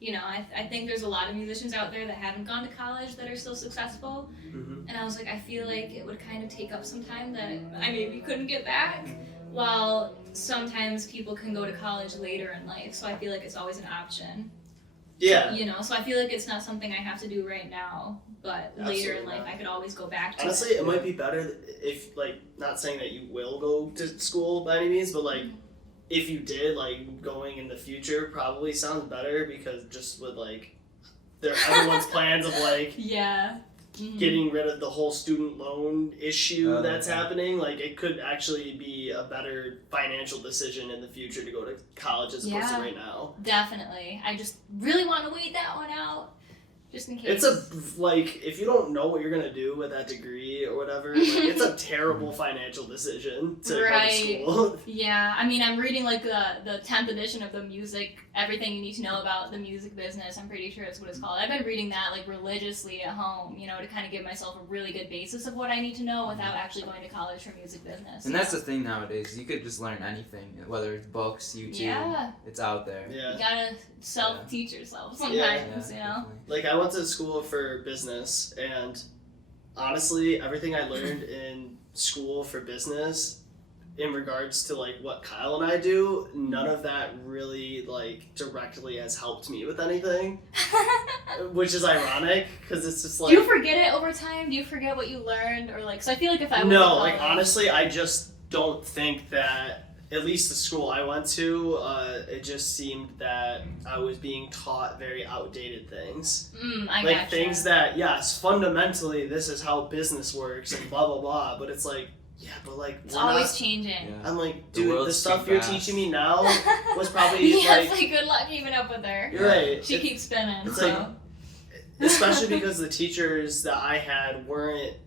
I think there's a lot of musicians out there that haven't gone to college that are still successful. Mm-hmm. And I was like, I feel like it would kind of take up some time that I maybe couldn't get back. While sometimes people can go to college later in life. So I feel like it's always an option. Yeah. So I feel like it's not something I have to do right now, but later in life I could always go back to Honestly, it might be better if, like, not saying that you will go to school by any means, but, like, if you did, like, going in the future probably sounds better, because just with, like, everyone's plans of, like, Yeah. Mm-hmm. getting rid of the whole student loan issue that's okay. happening, like, it could actually be a better financial decision in the future to go to college as opposed to right now. Definitely. I just really want to wait that one out, just in case. It's like, if you don't know what you're gonna do with that degree or whatever, like, it's a terrible financial decision to go to school. Yeah, I mean, I'm reading like the 10th edition of the music, everything you need to know about the music business. I'm pretty sure it's what it's called. I've been reading that like religiously at home, to kind of give myself a really good basis of what I need to know without actually going to college for music business. And that's the thing nowadays. You could just learn anything, whether it's books, YouTube. It's out there. Yeah. You gotta self-teach yourself sometimes, Definitely. Like, I went to school for business, and honestly, everything I learned in school for business in regards to, like, what Kyle and I do, none of that really, like, directly has helped me with anything, which is ironic, because it's just like... Do you forget it over time? Do you forget what you learned? Or, like, so I feel like if I went to No, college, like, honestly, I just don't think that, at least the school I went to, it just seemed that I was being taught very outdated things. I like, gotcha. things that, yes, fundamentally, this is how business works, and blah, blah, blah, but it's like, yeah, but, like, It's always changing. Yeah. I'm like, The dude, the world's stuff too you're fast. teaching me now was probably, yeah, like... it's like, good luck keeping up with her. You're right. She keeps spinning, it's so... like- Especially because the teachers that I had weren't,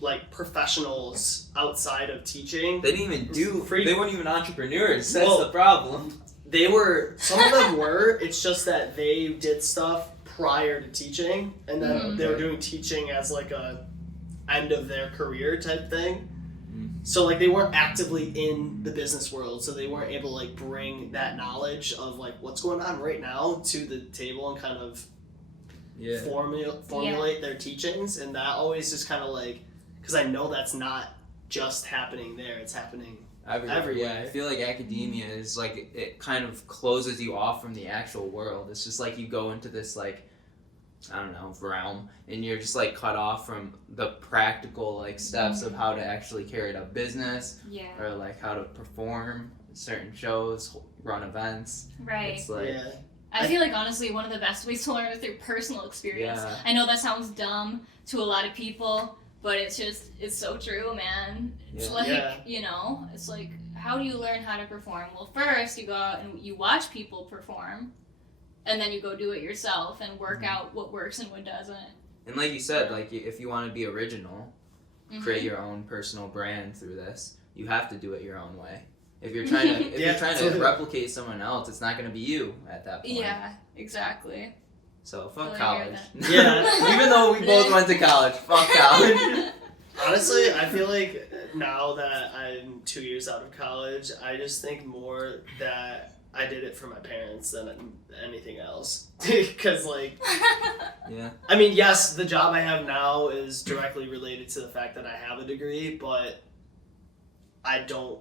like, professionals outside of teaching. They didn't even they weren't even entrepreneurs. That's Well, the problem. They were, some of them were, it's just that they did stuff prior to teaching, and then they were doing teaching as, like, a end of their career type thing. So, like, they weren't actively in the business world, so they weren't able to, like, bring that knowledge of, like, what's going on right now to the table and kind of formulate their teachings, and that always just kind of, like, because I know that's not just happening there, it's happening everywhere. Yeah, I feel like academia is like, it kind of closes you off from the actual world. It's just like you go into this, like, I don't know, realm, and you're just like cut off from the practical, like, steps of how to actually carry out business, or like how to perform certain shows, run events. Right. It's like, I feel like, honestly, one of the best ways to learn is through personal experience. Yeah. I know that sounds dumb to a lot of people, but it's so true, man. It's like, it's like, how do you learn how to perform? Well, first you go out and you watch people perform, and then you go do it yourself and work out what works and what doesn't. And like you said, like, if you want to be original, create your own personal brand through this, you have to do it your own way. If you're trying to, you're trying to replicate someone else, it's not going to be you at that point. Yeah, exactly. So fuck I college. hear Even though we both went to college, fuck college. Honestly, I feel like now that I'm 2 years out of college, I just think more that I did it for my parents than anything else. Because, like, Yeah. I mean, yes, the job I have now is directly related to the fact that I have a degree, but I don't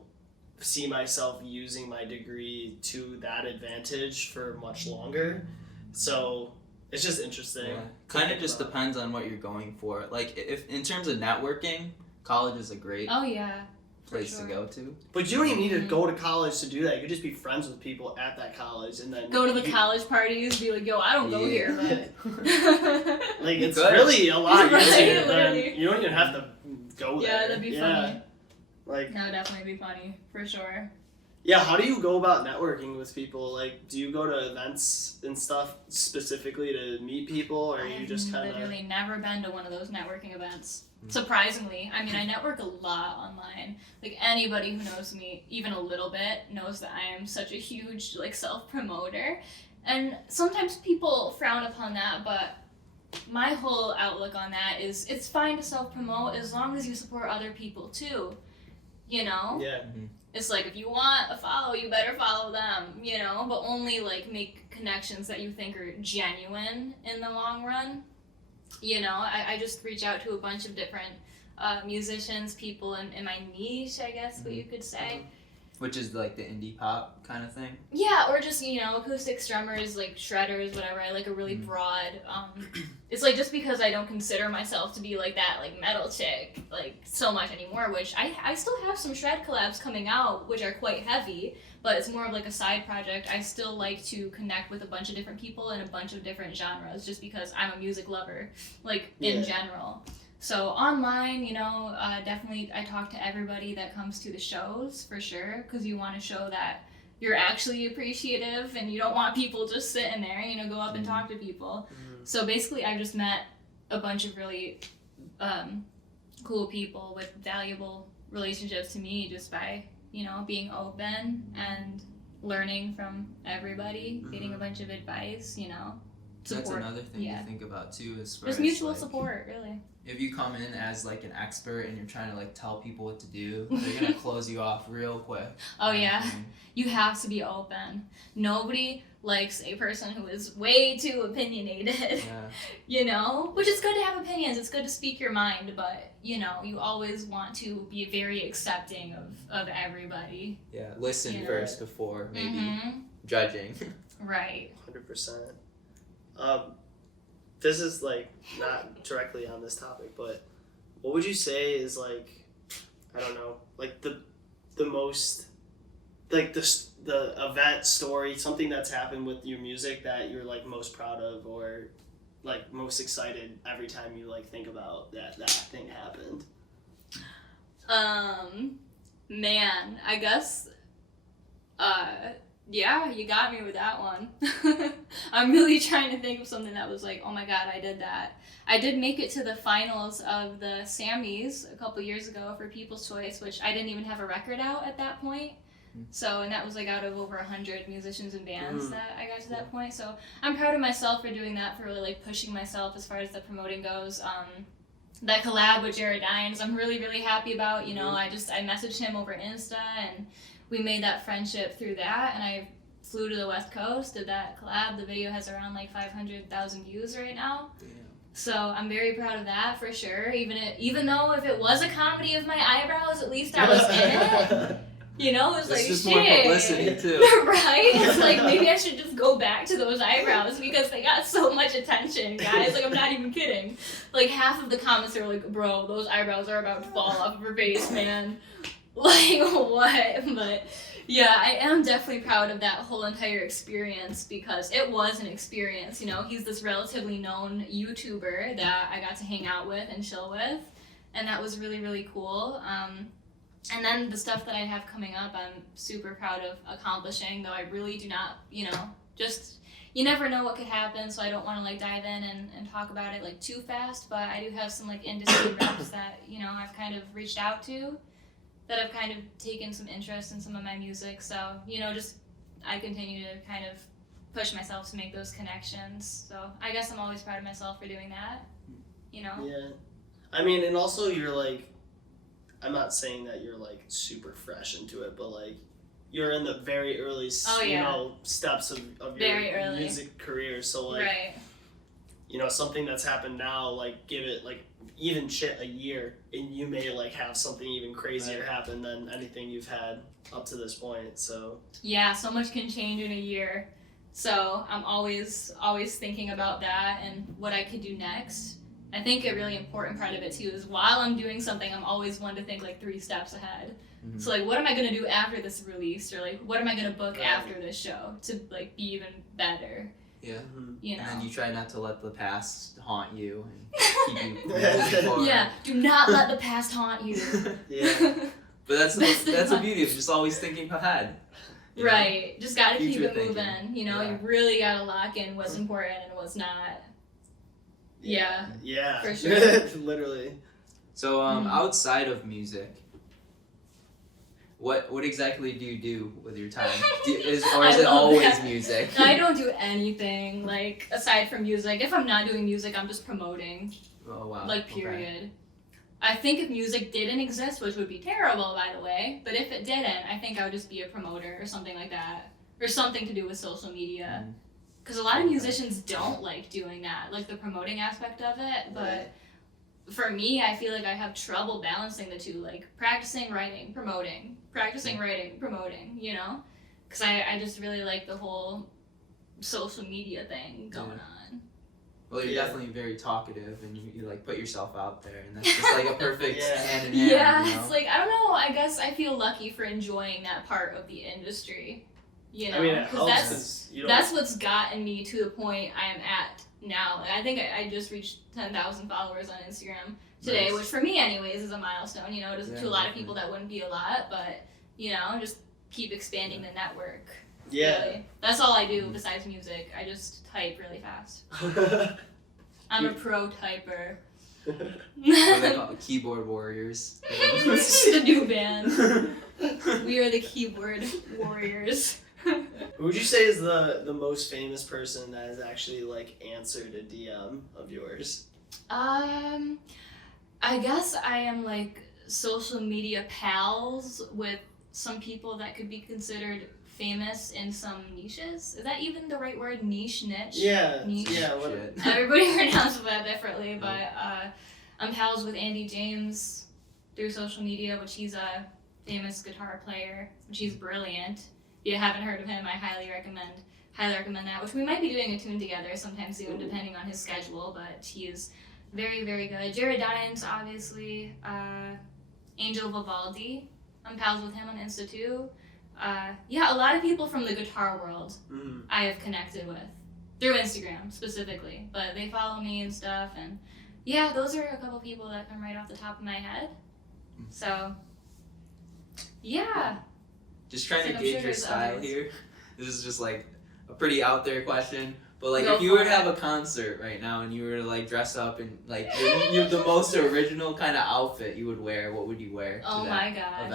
see myself using my degree to that advantage for much longer. So it's just interesting. Yeah. Kind of just depends on what you're going for. Like, if in terms of networking, college is a great Oh yeah. place sure. to go to. But you don't even need to go to college to do that. You could just be friends with people at that college and then Go to the college parties, be like, yo, I don't go here, but like it's Good. really a lot Right, easier than literally. you don't even have to go there. yeah, that'd be funny. Like That would definitely be funny, for sure. yeah, how do you go about networking with people? Like, do you go to events and stuff specifically to meet people, or are you just kind of? I've literally never been to one of those networking events. Surprisingly, I mean, I network a lot online. Like, anybody who knows me even a little bit knows that I am such a huge, like, self-promoter. And sometimes people frown upon that, but my whole outlook on that is it's fine to self-promote as long as you support other people, too. You know? Yeah. It's like, if you want a follow, you better follow them, you know? But only, like, make connections that you think are genuine in the long run. You know, I just reach out to a bunch of different musicians, people in my niche, I guess, what you could say. Which is like the indie pop kind of thing. Yeah, or just, you know, acoustic strummers, like shredders, whatever. I like a really broad, it's like just because I don't consider myself to be like that, like metal chick, like so much anymore, which I still have some shred collabs coming out, which are quite heavy, but it's more of like a side project. I still like to connect with a bunch of different people in a bunch of different genres just because I'm a music lover, like in general. So online, you know, definitely I talk to everybody that comes to the shows for sure, because you want to show that you're actually appreciative and you don't want people just sitting there, you know, go up and talk to people. So basically I've just met a bunch of really cool people with valuable relationships to me just by, you know, being open and learning from everybody, getting a bunch of advice, you know. Support. That's another thing to think about too, as far just as mutual like, support, really. If you come in as like an expert and you're trying to like tell people what to do, they're gonna close you off real quick. Oh yeah, you have to be open. Nobody likes a person who is way too opinionated. Yeah. You know, which is good to have opinions. It's good to speak your mind, but you know, you always want to be very accepting of everybody. Yeah, listen first before maybe judging. Right. 100%. This is like not directly on this topic, but what would you say is like, I don't know, like the most, like the event story, something that's happened with your music that you're like most proud of, or like most excited every time you like think about that thing happened? Man, I guess yeah, you got me with that one. I'm really trying to think of something that was like, oh my god, I did that. I did make it to the finals of the Sammys a couple years ago for People's Choice, which I didn't even have a record out at that point. So, and that was like out of over 100 musicians and bands that I got to that point. So I'm proud of myself for doing that, for really like pushing myself as far as the promoting goes. That collab with Jared Dines, I'm really, really happy about. You know, I messaged him over Insta and we made that friendship through that, and I flew to the West Coast, did that collab. The video has around like 500,000 views right now. Damn. So I'm very proud of that for sure. Even though if it was a comedy of my eyebrows, at least I was in it. You know, it's like, just shit. more publicity too. Right? It's like, maybe I should just go back to those eyebrows because they got so much attention, guys. Like, I'm not even kidding. Like, half of the comments are like, bro, those eyebrows are about to fall off of her face, man. Like, what? But yeah, I am definitely proud of that whole entire experience because it was an experience. You know, he's this relatively known YouTuber that I got to hang out with and chill with, and that was really, really cool. And then the stuff that I have coming up, I'm super proud of accomplishing, though I really do not, you know, just, you never know what could happen, so I don't want to like dive in and talk about it like too fast, but I do have some like industry reps that, you know, I've kind of reached out to, that have kind of taken some interest in some of my music. So, you know, just I continue to kind of push myself to make those connections. So I guess I'm always proud of myself for doing that, you know? Yeah. I mean, and also you're like, I'm not saying that you're like super fresh into it, but like you're in the very early steps of your Very early. music career, so like Right. Something that's happened now, like give it like even shit a year and you may like have something even crazier happen than anything you've had up to this point. So Yeah, so much can change in a year. So I'm always thinking about that and what I could do next. I think a really important part of it too is while I'm doing something, I'm always one to think like 3 steps ahead. Mm-hmm. So like, what am I gonna do after this release, or like, what am I gonna book after this show to like be even better? Yeah. You know. And then you try not to let the past haunt you and keep you moving forward. Yeah. Do not let the past haunt you. yeah. But that's Best the advice. beauty of just always thinking ahead. You know? Right. Just gotta keep Future it moving. You know, Yeah. you really gotta lock in what's important and what's not. Yeah. Yeah. For sure. Literally. So outside of music, what exactly do you do with your time? Is I it love always that. music? I don't do anything like aside from music. If I'm not doing music, I'm just promoting. Oh wow. Like period. I think if music didn't exist, which would be terrible by the way, but if it didn't, I think I would just be a promoter or something like that, or something to do with social media. Because a lot of musicians don't like doing that, like the promoting aspect of it. But for me, I feel like I have trouble balancing the two, like practicing writing, promoting, practicing writing, promoting. You know, because I just really like the whole social media thing going on. Well, you're Yeah. definitely very talkative, and you like put yourself out there, and that's just like a perfect Yeah. hand in hand. Yeah, you know? it's like, I don't know, I guess I feel lucky for enjoying that part of the industry, you know, I mean, it 'cause helps that's 'cause you don't. that's what's gotten me to the point I am at now. Like, I think I just reached 10,000 followers on Instagram today, Nice. which for me anyways is a milestone, you know, Yeah, to a lot of people that wouldn't be a lot, but, you know, just keep expanding the network. Yeah. Really. That's all I do besides music. I just type really fast. I'm a pro typer. What they call it, keyboard warriors. The new band. We are the keyboard warriors. Who would you say is the most famous person that has actually like answered a DM of yours? I guess I am like social media pals with some people that could be considered famous in some niches. Is that even the right word? Niche? Yeah. Niche. Yeah. What, Shit. Everybody pronounces that differently, but I'm pals with Andy James through social media, which he's a famous guitar player, which he's brilliant. If you haven't heard of him, I highly recommend that, which we might be doing a tune together sometime soon, depending on his schedule, but he is very, very good. Jared Dines, obviously. Angel Vivaldi. I'm pals with him on Insta too. Yeah, a lot of people from the guitar world I have connected with through Instagram specifically, but they follow me and stuff, and yeah, those are a couple people that come right off the top of my head. So, yeah. Just trying Like, to I'm gauge sure your there's style others. here. This is just like a pretty out there question. But like, Go if you for were to it. have a concert right now and you were to like dress up in like you the most original kind of outfit you would wear, what would you wear? To Oh that my gosh.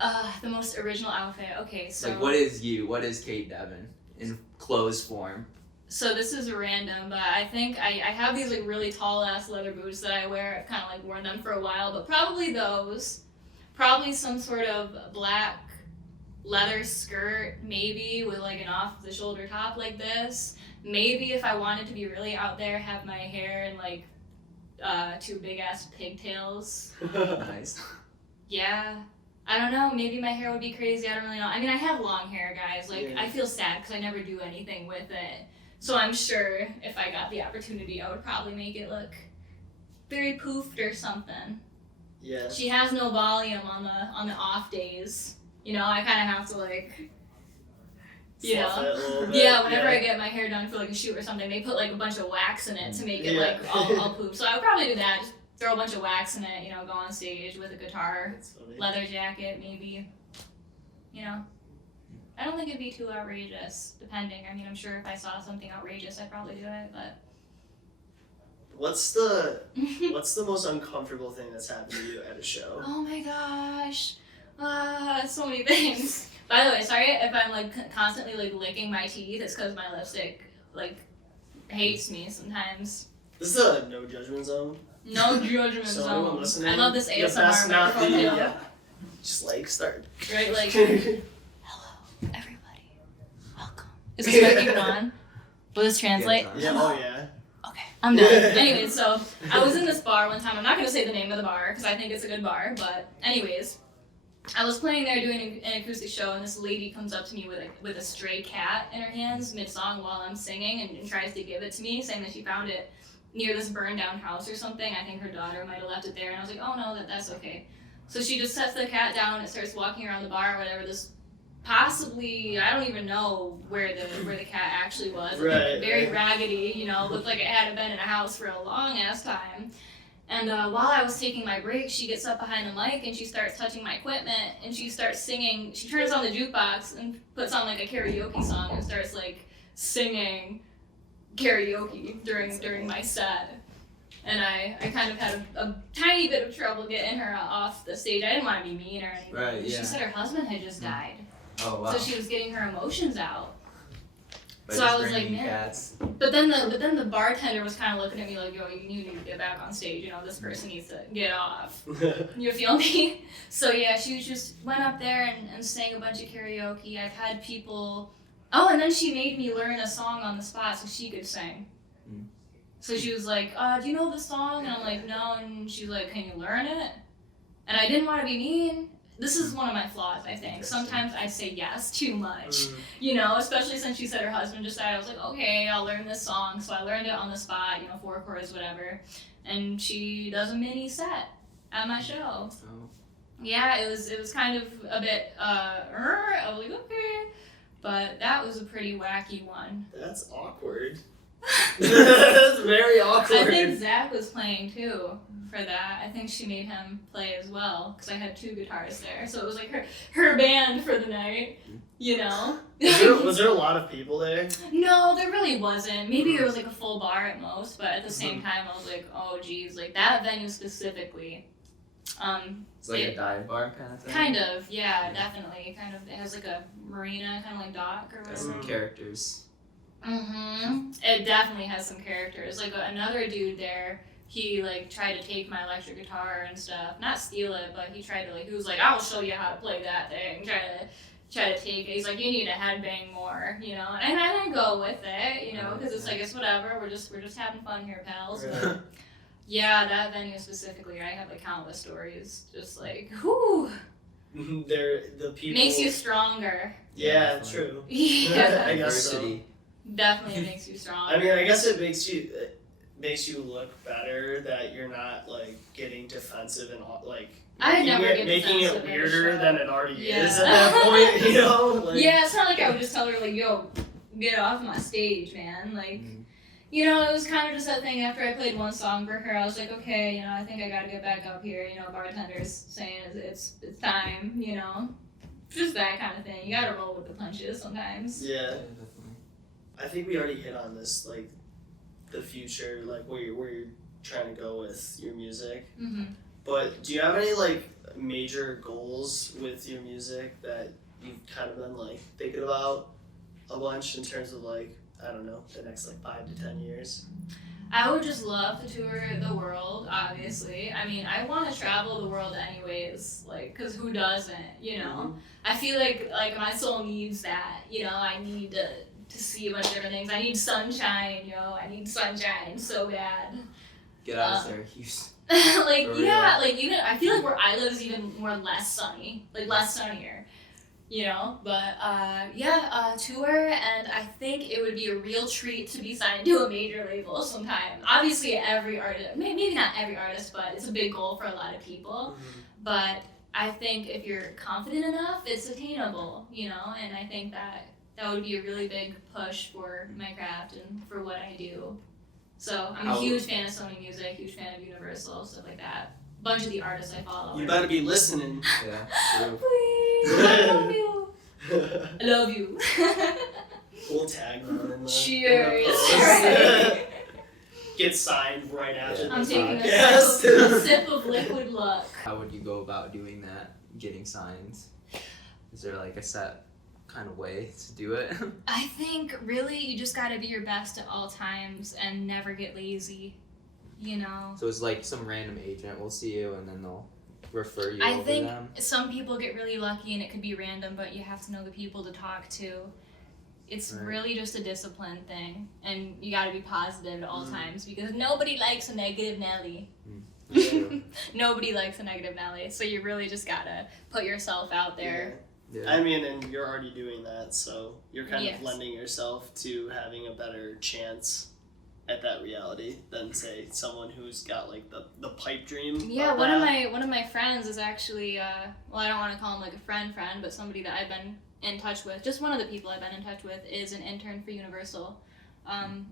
event? The most original outfit. Okay, so Like, what is you? What is Cait Devin in clothes form? so this is random, but I think I have these like really tall ass leather boots that I wear. I've kind of like worn them for a while, but probably those. Probably some sort of black leather skirt, maybe with like an off the shoulder top like this. Maybe if I wanted to be really out there, have my hair in like 2 big ass pigtails. Nice. Yeah. I don't know. Maybe my hair would be crazy. I don't really know. I mean, I have long hair, guys. Like, Yeah. I feel sad because I never do anything with it. So I'm sure if I got the opportunity, I would probably make it look very poofed or something. Yeah. She has no volume on the off days. You know, I kind of have to like, you Fluff know. it a little bit. Yeah, whenever yeah. I get my hair done for like a shoot or something, they put like a bunch of wax in it to make it Yeah. like all poof. So I would probably do that. Just throw a bunch of wax in it, you know, go on stage with a guitar. That's funny. Leather jacket, maybe. You know, I don't think it'd be too outrageous. Depending, I mean, I'm sure if I saw something outrageous, I'd probably do it. But What's the most uncomfortable thing that's happened to you at a show? oh my gosh, so many things. By the way, sorry if I'm like constantly like licking my teeth. It's because my lipstick like hates me sometimes. This is a no judgment zone. No judgment So anyone zone. listening, I love this you best ASMR not microphone be, too. yeah. Just like start. Right, like Is this mic even on? Will this translate? Yeah, oh yeah. Okay, I'm done. Anyways, so I was in this bar one time. I'm not going to say the name of the bar because I think it's a good bar. But anyways, I was playing there doing an acoustic show, and this lady comes up to me with a stray cat in her hands mid-song while I'm singing and tries to give it to me, saying that she found it near this burned down house or something. I think her daughter might have left it there, and I was like, oh no, that's okay. So she just sets the cat down and starts walking around the bar or whatever. This possibly, I don't even know where the cat actually was. Right. Very raggedy, you know, looked like it hadn't been in a house for a long ass time. And while I was taking my break, she gets up behind the mic and she starts touching my equipment and she starts singing. She turns on the jukebox and puts on like a karaoke song and starts like singing karaoke during my set. And I kind of had a tiny bit of trouble getting her off the stage. I didn't want to be mean or anything. Right, yeah. She said her husband had just died. Oh wow. So she was getting her emotions out. By so just I was like, bringing man. cats. But then the bartender was kind of looking at me like, yo, you need to get back on stage. You know, this person needs to get off. You feel me? So yeah, she just went up there and sang a bunch of karaoke. I've had people. Oh, and then she made me learn a song on the spot so she could sing. Mm. So she was like, do you know the song? And I'm like, no. And she's like, can you learn it? And I didn't want to be mean. This is one of my flaws, I think. Sometimes I say yes too much, you know, especially since she said her husband just died. I was like, okay, I'll learn this song. So I learned it on the spot, you know, 4 chords, whatever. And she does a mini set at my show. Oh. Yeah, it was kind of a bit, I was like, okay. But that was a pretty wacky one. That's awkward. That's very awkward. I think Zach was playing too for that. I think she made him play as well because I had 2 guitars there, so it was like her band for the night, you know. Was there a lot of people there? No, there really wasn't. Maybe there was like a full bar at most, but at the same time, I was like, oh geez, like that venue specifically. It's like a dive bar kind of thing. Kind of, yeah, definitely. Kind of, it has like a marina, kind of like dock or Has whatever. some characters. It definitely has some characters. Like another dude there, he like tried to take my electric guitar and stuff. Not steal it, but he tried to he was like, I'll show you how to play that thing. Try to take it. He's like, you need to headbang more, you know. And I go with it, you know, because it's like it's whatever. We're just having fun here, pals. But yeah, that venue specifically, I have like countless stories. Just like, whew. They're the people. Makes you stronger. Yeah, true. Yeah. I guess so. Diversity. Definitely makes you stronger. I mean, I guess it makes you look better that you're not like getting defensive and like I never get making defensive it at a weirder show. than it already Yeah. is at that point. You know? Like, Yeah, it's not like I would just tell her like, yo, get off my stage, man. Like, you know, it was kind of just that thing after I played one song for her, I was like, okay, you know, I think I gotta get back up here, you know, bartender's saying it's time, you know. Just that kind of thing. You gotta roll with the punches sometimes. Yeah. Definitely. I think we already hit on this, like the future, like where you're trying to go with your music. Mm-hmm. But do you have any like major goals with your music that you've kind of been like thinking about a bunch in terms of like, I don't know, the next like 5 to 10 years? I would just love to tour the world, obviously. I mean, I want to travel the world anyways, like, because who doesn't, you know? I feel like my soul needs that, you know? I need to see a bunch of different things. I need sunshine, yo. I need sunshine so bad. Get out of Syracuse. Like, For yeah, real. like, even, I feel like where I live is even more less sunny, like, less sunnier, you know? But, tour, and I think it would be a real treat to be signed to a major label sometime. Obviously, every artist, maybe not every artist, but it's a big goal for a lot of people. But I think if you're confident enough, it's attainable, you know? And I think that would be a really big push for my craft and for what I do. So I'm a huge fan of Sony Music, huge fan of Universal, stuff like that. A bunch of the artists I follow. You better be listening. Yeah, true. Please, I love you. I love you. We'll tag them in the Cheers. post. Get signed right after I'm the taking podcast. a sip of liquid luck. How would you go about doing that? Getting signs? Is there like a set kind of way to do it? I think really you just gotta be your best at all times and never get lazy, you know? So it's like some random agent will see you and then they'll refer you I over think them. some people get really lucky and it could be random, but you have to know the people to talk to. It's Right. really just a discipline thing, and you got to be positive at all times because nobody likes a negative Nelly. Yeah. Nobody likes a negative Nelly, so you really just gotta put yourself out there. Yeah. I mean, and you're already doing that, so you're kind Yes. of lending yourself to having a better chance at that reality than say someone who's got like the pipe dream. Yeah, of one that. of my friends is actually well, I don't want to call him like a friend, but somebody that I've been in touch with. Just one of the people I've been in touch with is an intern for Universal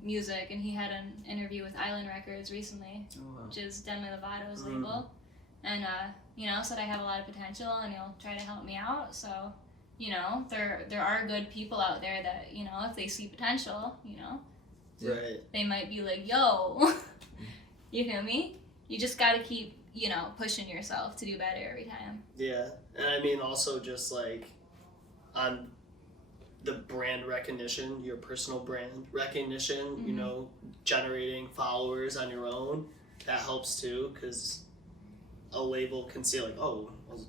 Music, and he had an interview with Island Records recently, Oh, wow. which is Demi Lovato's label, and said I have a lot of potential and he'll try to help me out. So, there are good people out there that if they see potential, Yeah. Right. they might be like, yo, you feel me? You just gotta keep, pushing yourself to do better every time. Yeah, and I mean also just like on the brand recognition, your personal brand recognition, generating followers on your own, that helps too, because a label can see like, oh, well,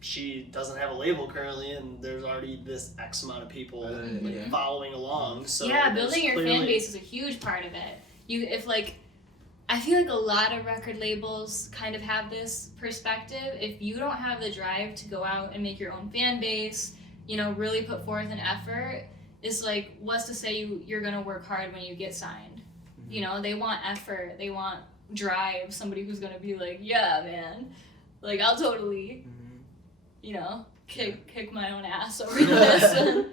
she doesn't have a label currently, and there's already this X amount of people Yeah. following along. So yeah, there's building your fan clearly- base is a huge part of it. I feel like a lot of record labels kind of have this perspective. If you don't have the drive to go out and make your own fan base, really put forth an effort, it's like, what's to say you're gonna work hard when you get signed? They want effort, they want drive, somebody who's gonna be like, yeah, man, like I'll totally, kick my own ass over this, and,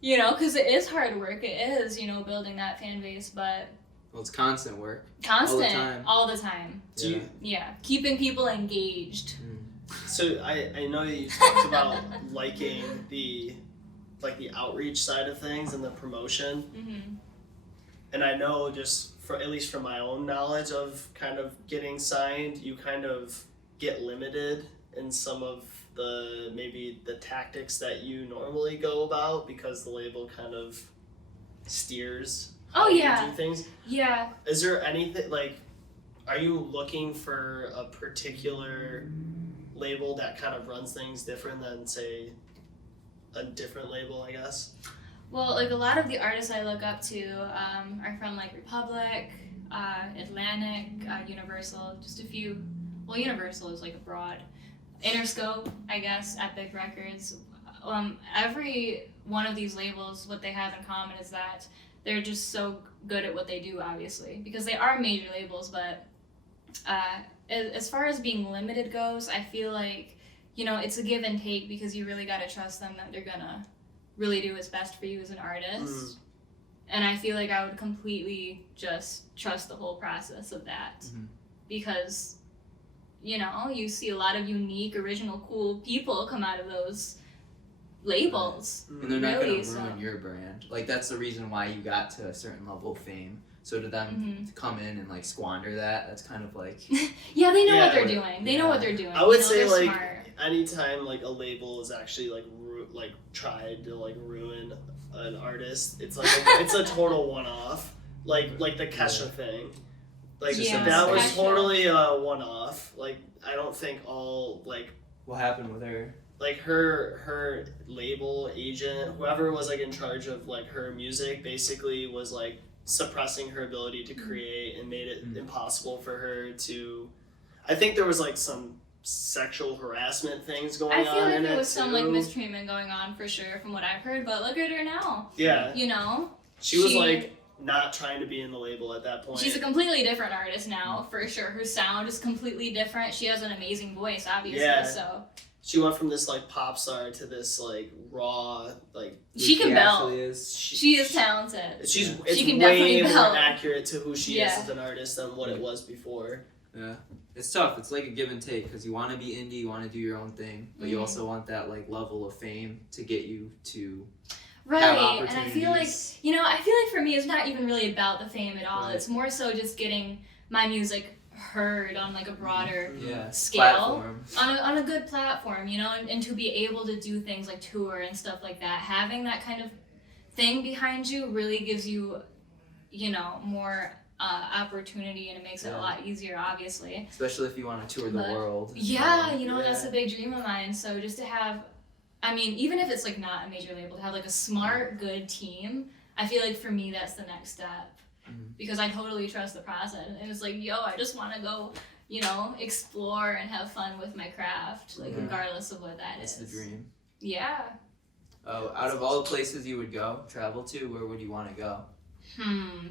because it is hard work. It is, building that fan base, but Well, it's constant work. constant, time. all the time. Do you, Yeah, keeping people engaged. So I know you talked about liking the outreach side of things and the promotion, Mm-hmm. and I know just at least from my own knowledge of kind of getting signed, you kind of get limited in some of maybe the tactics that you normally go about because the label kind of steers Oh, how you yeah. do things. Yeah. Is there anything are you looking for a particular label that kind of runs things different than say a different label, I guess? Well, a lot of the artists I look up to are from Republic, Atlantic, Universal, just a few. Well, Universal is a broad. Interscope, I guess, Epic Records. Every one of these labels, what they have in common is that they're just so good at what they do, obviously, because they are major labels. But as far as being limited goes, I feel like it's a give and take because you really got to trust them that they're gonna really do what's best for you as an artist. And I feel like I would completely just trust the whole process of that because you see a lot of unique, original, cool people come out of those labels. And they're not Really, gonna ruin your brand. That's the reason why you got to a certain level of fame. So to them to come in and like squander that's kind of like Yeah, they know Yeah. what they're doing. They know what they're doing. I would You know, say they're like smart. anytime like a label is actually like tried to like ruin an artist, it's like it's a total one-off. Like the Kesha thing. Like Yeah, that was Kesha. totally a one-off. Like I don't think all like what happened with her. like her label agent, whoever was like in charge of like her music, basically was like suppressing her ability to create and made it impossible for her to. I think there was like some sexual harassment things going I on feel like in there it was some too. mistreatment going on for sure from what I've heard, but look at her now. Yeah, she was She- like not trying to be in the label at that point. She's a completely different artist now, for sure. Her sound is completely different. She has an amazing voice, obviously, Yeah. so She went from this like pop star to this like raw like. she can belt. actually is. She is talented. She's Yeah. it's She can way definitely more belt. accurate to who she is Yeah. as an artist than what it was before. Yeah, it's tough. It's like a give and take because you want to be indie, you want to do your own thing, but you also want that like level of fame to get you to Right, have and I feel like, opportunities. I feel like for me it's not even really about the fame at all. Right. It's more so just getting my music heard on like a broader scale. platform. On a good platform, and to be able to do things like tour and stuff like that. Having that kind of thing behind you really gives you, more opportunity, and it makes it a lot easier, obviously. Especially if you want to tour the But- world. Yeah, Yeah. that's a big dream of mine. So just to have I mean, even if it's like not a major label, to have like a smart, good team, I feel like for me that's the next step. Because I totally trust the process. And it's like, yo, I just want to go, explore and have fun with my craft, like regardless of what That's the dream. Yeah. Oh, out of all the places you would go, travel to, where would you want to go?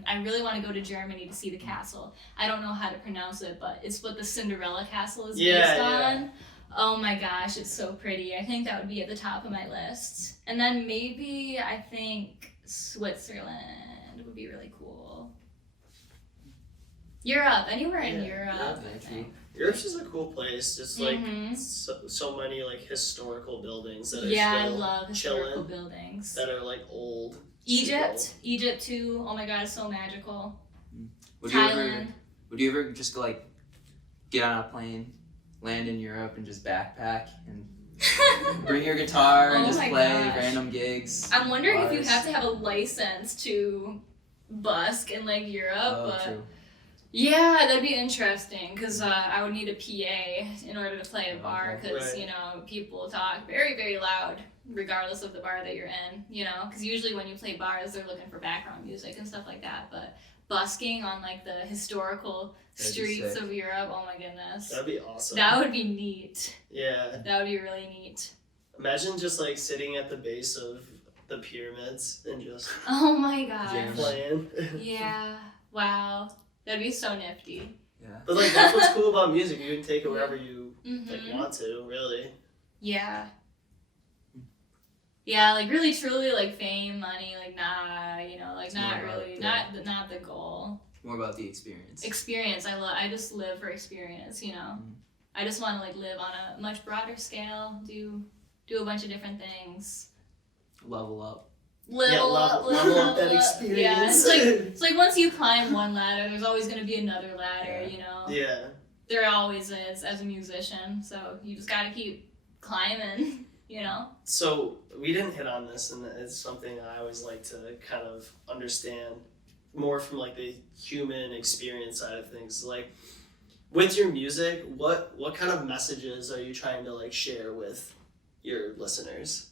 I really want to go to Germany to see the castle. I don't know how to pronounce it, but it's what the Cinderella castle is based on. Oh my gosh, it's so pretty. I think that would be at the top of my list. And then maybe I think Switzerland would be really cool. Europe, anywhere in Europe. I think. Europe's just a cool place. Just like so many like historical buildings that are I still love historical chilling, buildings. that are like old. Egypt too. Oh my god, it's so magical. Would Thailand. Would you ever just like get on a plane, land in Europe, and just backpack and bring your guitar and just play random gigs? I'm wondering if you bars? have to have a license to busk in like Europe. But True. yeah, that'd be interesting because I would need a PA in order to play a bar because people talk very, very loud regardless of the bar that you're in, because usually when you play bars they're looking for background music and stuff like that, but busking on like the historical streets of Europe, oh my goodness, That'd be awesome. that would be neat. Yeah. That would be really neat. Imagine just like sitting at the base of the pyramids and just Oh my gosh. playing. Yeah, wow, that'd be so nifty. Yeah. But like that's what's cool about music. You can take it wherever you like want to, really. Yeah. Yeah, like really truly like fame, money, like It's not more really, about not the goal. More about the experience. Experience, I just live for experience, I just want to like live on a much broader scale, do a bunch of different things. Level up. Level up that experience. Yeah, it's like once you climb one ladder, there's always going to be another ladder, Yeah. There always is as a musician, so you just got to keep climbing. So we didn't hit on this, and it's something I always like to kind of understand more from like the human experience side of things. Like with your music, what kind of messages are you trying to like share with your listeners?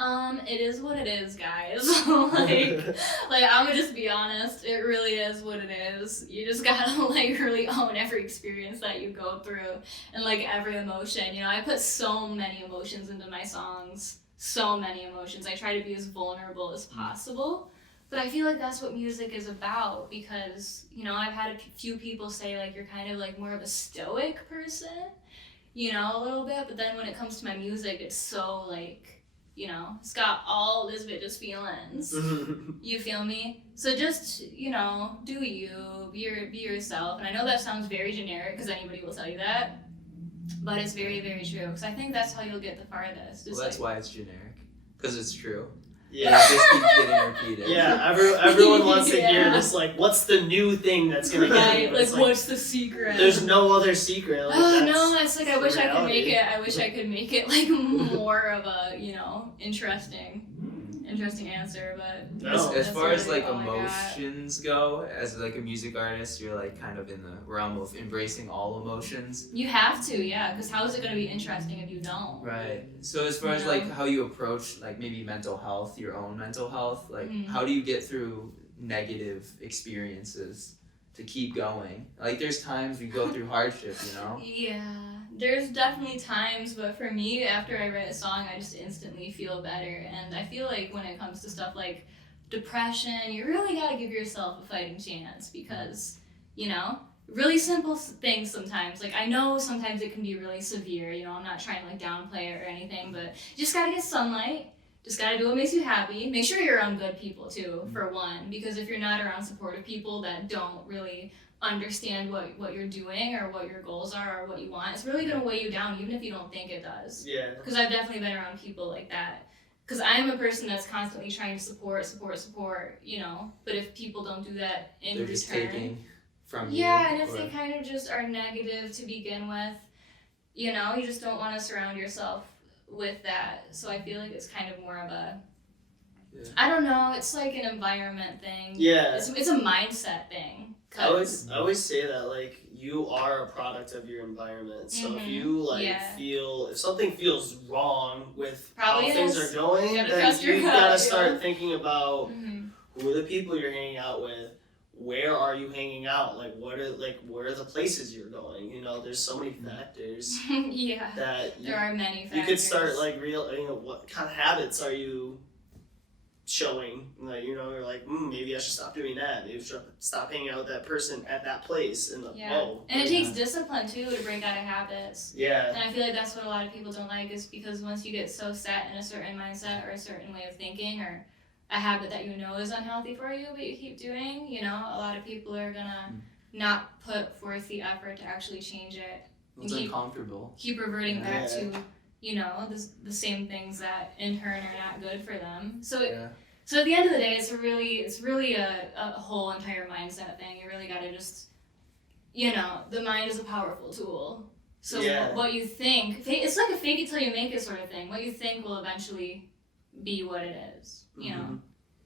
It is what it is, guys. like I'm gonna just be honest. It really is what it is. You just gotta like really own every experience that you go through and like every emotion. I put so many emotions into my songs. So many emotions. I try to be as vulnerable as possible. But I feel like that's what music is about because, I've had a few people say like you're kind of like more of a stoic person, a little bit. But then when it comes to my music, it's so like, it's got all this bitch's feelings. You feel me? So just, do you, be yourself. And I know that sounds very generic because anybody will tell you that, but it's very, very true. Because I think that's how you'll get the farthest. Well, that's why it's generic. Because it's true. Yeah. It just keeps getting repeated. Yeah, everyone wants to hear this, like, what's the new thing that's going to get you? Like, what's the secret? There's no other secret. Like, no, it's like, I wish I could make reality. it. I wish I could make it, like, more of a, interesting answer, but... No. As far as, like, oh my God. emotions go, as, like, a music artist, you're, like, kind of in the realm of embracing all emotions. You have to, yeah, because how is it going to be interesting if you don't? Right. So as far as, like, how you approach, like, maybe mental health, your own mental health, like, how do you get through negative experiences to keep going? Like, there's times we go through hardship, Yeah, there's definitely times, but for me, after I write a song, I just instantly feel better. And I feel like when it comes to stuff like depression, you really got to give yourself a fighting chance because, really simple things sometimes. Like, I know sometimes it can be really severe, I'm not trying to, like, downplay it or anything, but you just got to get sunlight. Just gotta do what makes you happy. Make sure you're around good people too, for one, because if you're not around supportive people that don't really understand what you're doing or what your goals are or what you want, it's really gonna weigh you down even if you don't think it does. Yeah. Because I've definitely been around people like that. Because I'm a person that's constantly trying to support, but if people don't do that in They're return, just taking from you. yeah, and if they kind of just are negative to begin with, you just don't want to surround yourself with that. So I feel like it's kind of more of a I don't know, it's like an environment thing. Yeah. It's a mindset thing. I always say that, like, you are a product of your environment. So if you feel, if something feels wrong with Probably how things are going, You gotta then trust your you gut, gotta start thinking about Mhm. who are the people you're hanging out with, where are you hanging out, like where are the places you're going. You know, there's so many factors Yeah. that There are many factors. you could start like what kind of habits are you showing, like, you know, you're like, maybe I should stop doing that, maybe I should stop hanging out with that person at that place, and and it takes discipline too to break out of habits. Yeah. And I feel like that's what a lot of people don't like, is because once you get so set in a certain mindset or a certain way of thinking or a habit that you know is unhealthy for you but you keep doing, you know, a lot of people are gonna not put forth the effort to actually change it. It's uncomfortable. Keep reverting back to, you know, the same things that in turn are not good for them. So so at the end of the day, it's really a whole entire mindset thing. You really gotta just, you know, the mind is a powerful tool. So what you think, it's like a fake it till you make it sort of thing. What you think will eventually be what it is, you know?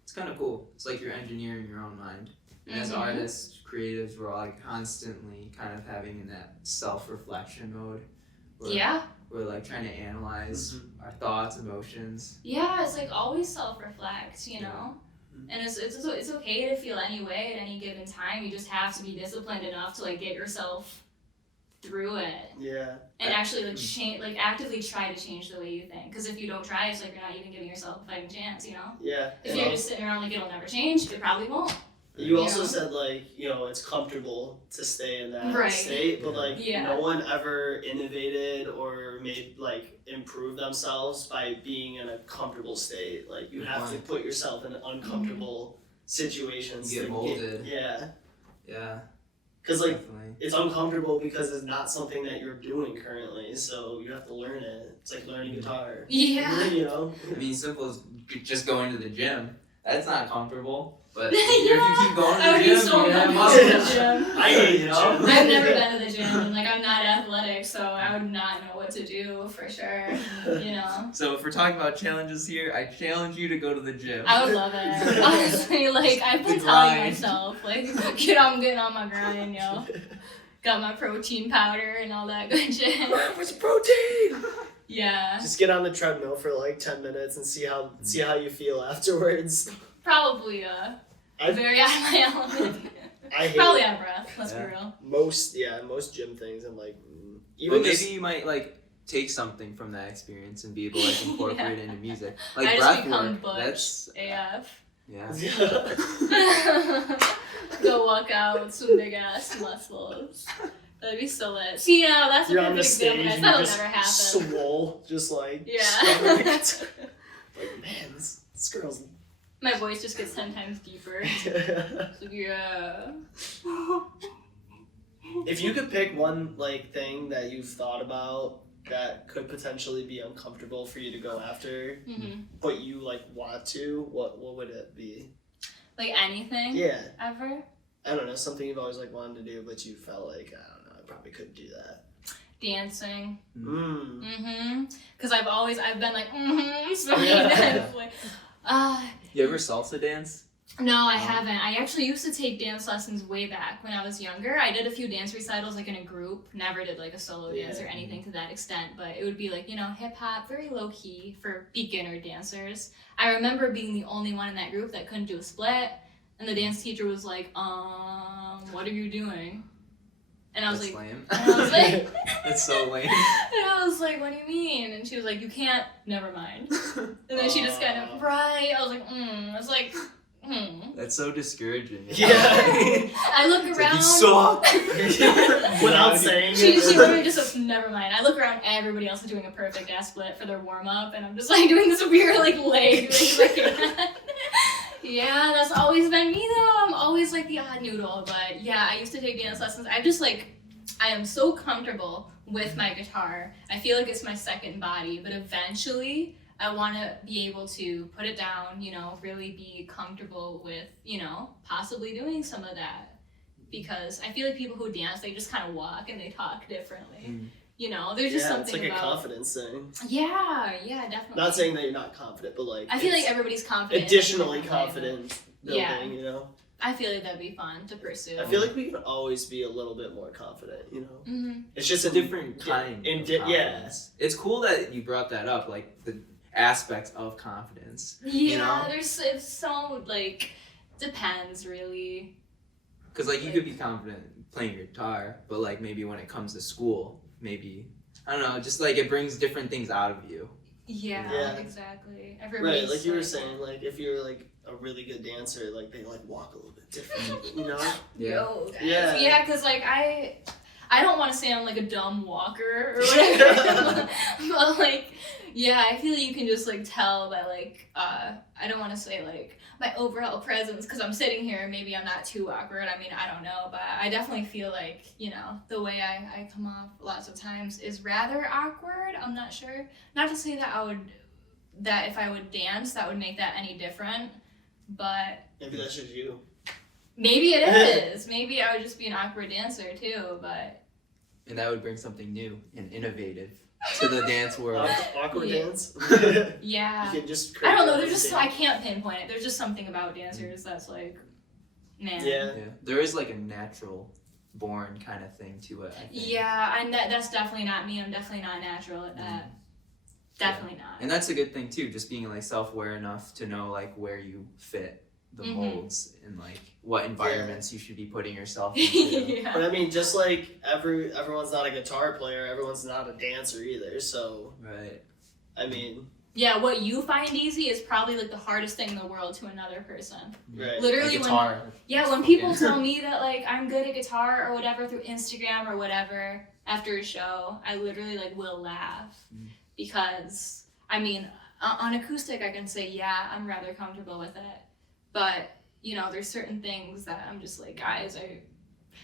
It's kind of cool. It's like you're engineering your own mind. And as artists, creatives, we're all like constantly kind of having in that self-reflection mode. We're like trying to analyze our thoughts, emotions. Yeah, it's like always self-reflect, you know? And it's okay to feel any way at any given time. You just have to be disciplined enough to like get yourself through it. Yeah. And actually like change, like actively try to change the way you think. Because if you don't try, it's like you're not even giving yourself a fighting chance, you know? Yeah. If you're just sitting around like it'll never change, it probably won't. You also said, like, you know, it's comfortable to stay in that state, but like no one ever innovated or made like improve themselves by being in a comfortable state. Like you have to put yourself in uncomfortable situations. You get molded. Yeah. Because like it's uncomfortable because it's not something that you're doing currently, so you have to learn it. It's like learning guitar. Yeah. You know. I mean, simple as just going to the gym. That's not comfortable. But if you keep going to the gym, you have muscles. I hate you know. I've never been to the gym, and like I'm not athletic, so I would not know what to do for sure. You know. So if we're talking about challenges here, I challenge you to go to the gym. I would love it. Honestly, like I've been telling myself, like, I'm getting on my grind, yo. Got my protein powder and all that good shit. Where's protein? Yeah. Just get on the treadmill for like 10 minutes and see how you feel afterwards. Probably very out of my element. I hate Probably out of breath, let's be real. Most gym things I'm like, even maybe you might like take something from that experience and be able to like, incorporate it into music. Like I breath just become work. butch That's AF. Go walk out with some big ass muscles. That'd be so lit. See, now that's a perfect example. That'll never happen. Swole, just like like man, this girl's. My voice just gets 10 times deeper. It's like, yeah. If you could pick one like thing that you've thought about that could potentially be uncomfortable for you to go after, but you like want to, what would it be? Like anything? Yeah. Ever? I don't know, something you've always like wanted to do, but you felt like, I don't know, I probably couldn't do that. Dancing. Because I've been like, so many times. Like, you ever salsa dance? No, I haven't. I actually used to take dance lessons way back when I was younger. I did a few dance recitals like in a group. Never did like a solo dance or anything to that extent, but it would be like, you know, hip hop, very low key for beginner dancers. I remember being the only one in that group that couldn't do a split, and the dance teacher was like, what are you doing? And I was That's like, lame. and I was like, That's so lame. and I was like, what do you mean? And she was like, you can't, never mind. And then she just kind of, right. I was like, I was like, That's so discouraging. Yeah. I look around. Like, you suck. Without saying She it. literally just said, never mind. I look around, everybody else is doing a perfect ass split for their warm up, and I'm just like doing this weird like leg thing. Yeah, that's always been me though. I'm always like the odd noodle, but yeah, I used to take dance lessons. I am so comfortable with my guitar. I feel like it's my second body, but eventually I want to be able to put it down, you know, really be comfortable with, you know, possibly doing some of that. Because I feel like people who dance, they just kind of walk and they talk differently. You know, there's just something it's like about... a confidence thing. Yeah, definitely. Not saying that you're not confident, but like... I feel like everybody's confident. Additionally confident building, you know? I feel like that'd be fun to pursue. I feel like we can always be a little bit more confident, you know? Mm-hmm. It's just It's a different kind of confidence. It's cool that you brought that up, like the aspects of confidence. Yeah, you know? it's so, like, depends, really. Because, like, you could be confident playing your guitar, but, like, maybe when it comes to school, maybe, I don't know, just, like, it brings different things out of you. Yeah. Exactly. Right, Everybody's like you were saying, like, if you're, like, a really good dancer, like, they, like, walk a little bit different, you know? Yo, guys. Yeah. Yeah, because, like, I don't want to say I'm, like, a dumb walker or whatever, but, like, yeah, I feel like you can just, like, tell by, like, I don't want to say, like, my overall presence, because I'm sitting here, maybe I'm not too awkward, I mean, I don't know, but I definitely feel like, you know, the way I come off lots of times is rather awkward. I'm not sure. Not to say that if I would dance, that would make that any different, but Maybe that's just you. maybe it is. Maybe I would just be an awkward dancer too, but And that would bring something new and innovative to the dance world. Awkward Yeah. dance? yeah. You can just I don't know, create there's just, your own I can't pinpoint it. There's just something about dancers that's like, man. Yeah. Yeah, there is like a natural born kind of thing to it, I think. Yeah, and that's definitely not me. I'm definitely not natural at that. Definitely not. And that's a good thing too, just being like self-aware enough to know like where you fit the Mhm. molds and like what environments you should be putting yourself into. yeah. But I mean, just like everyone's not a guitar player, everyone's not a dancer either. So Right. I mean, Yeah, what you find easy is probably like the hardest thing in the world to another person. right? Literally, Like guitar. when people tell me that like I'm good at guitar or whatever through Instagram or whatever after a show, I literally like will laugh because I mean, on acoustic I can say yeah, I'm rather comfortable with it, but you know, there's certain things that I'm just like, guys,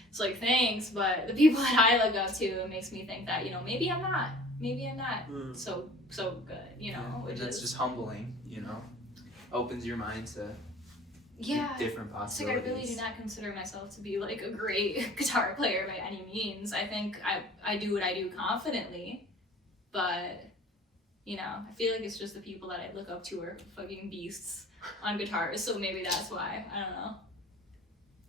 it's like thanks, but the people that I look up to, it makes me think that, you know, maybe I'm not Mm. so good, you know, And which that's is just humbling, you know. Opens your mind to yeah. different It's like I possibilities. really do not consider myself to be like a great guitar player by any means. I think I do what I do confidently, but you know, I feel like it's just the people that I look up to are fucking beasts on guitars, so maybe that's why. I don't know.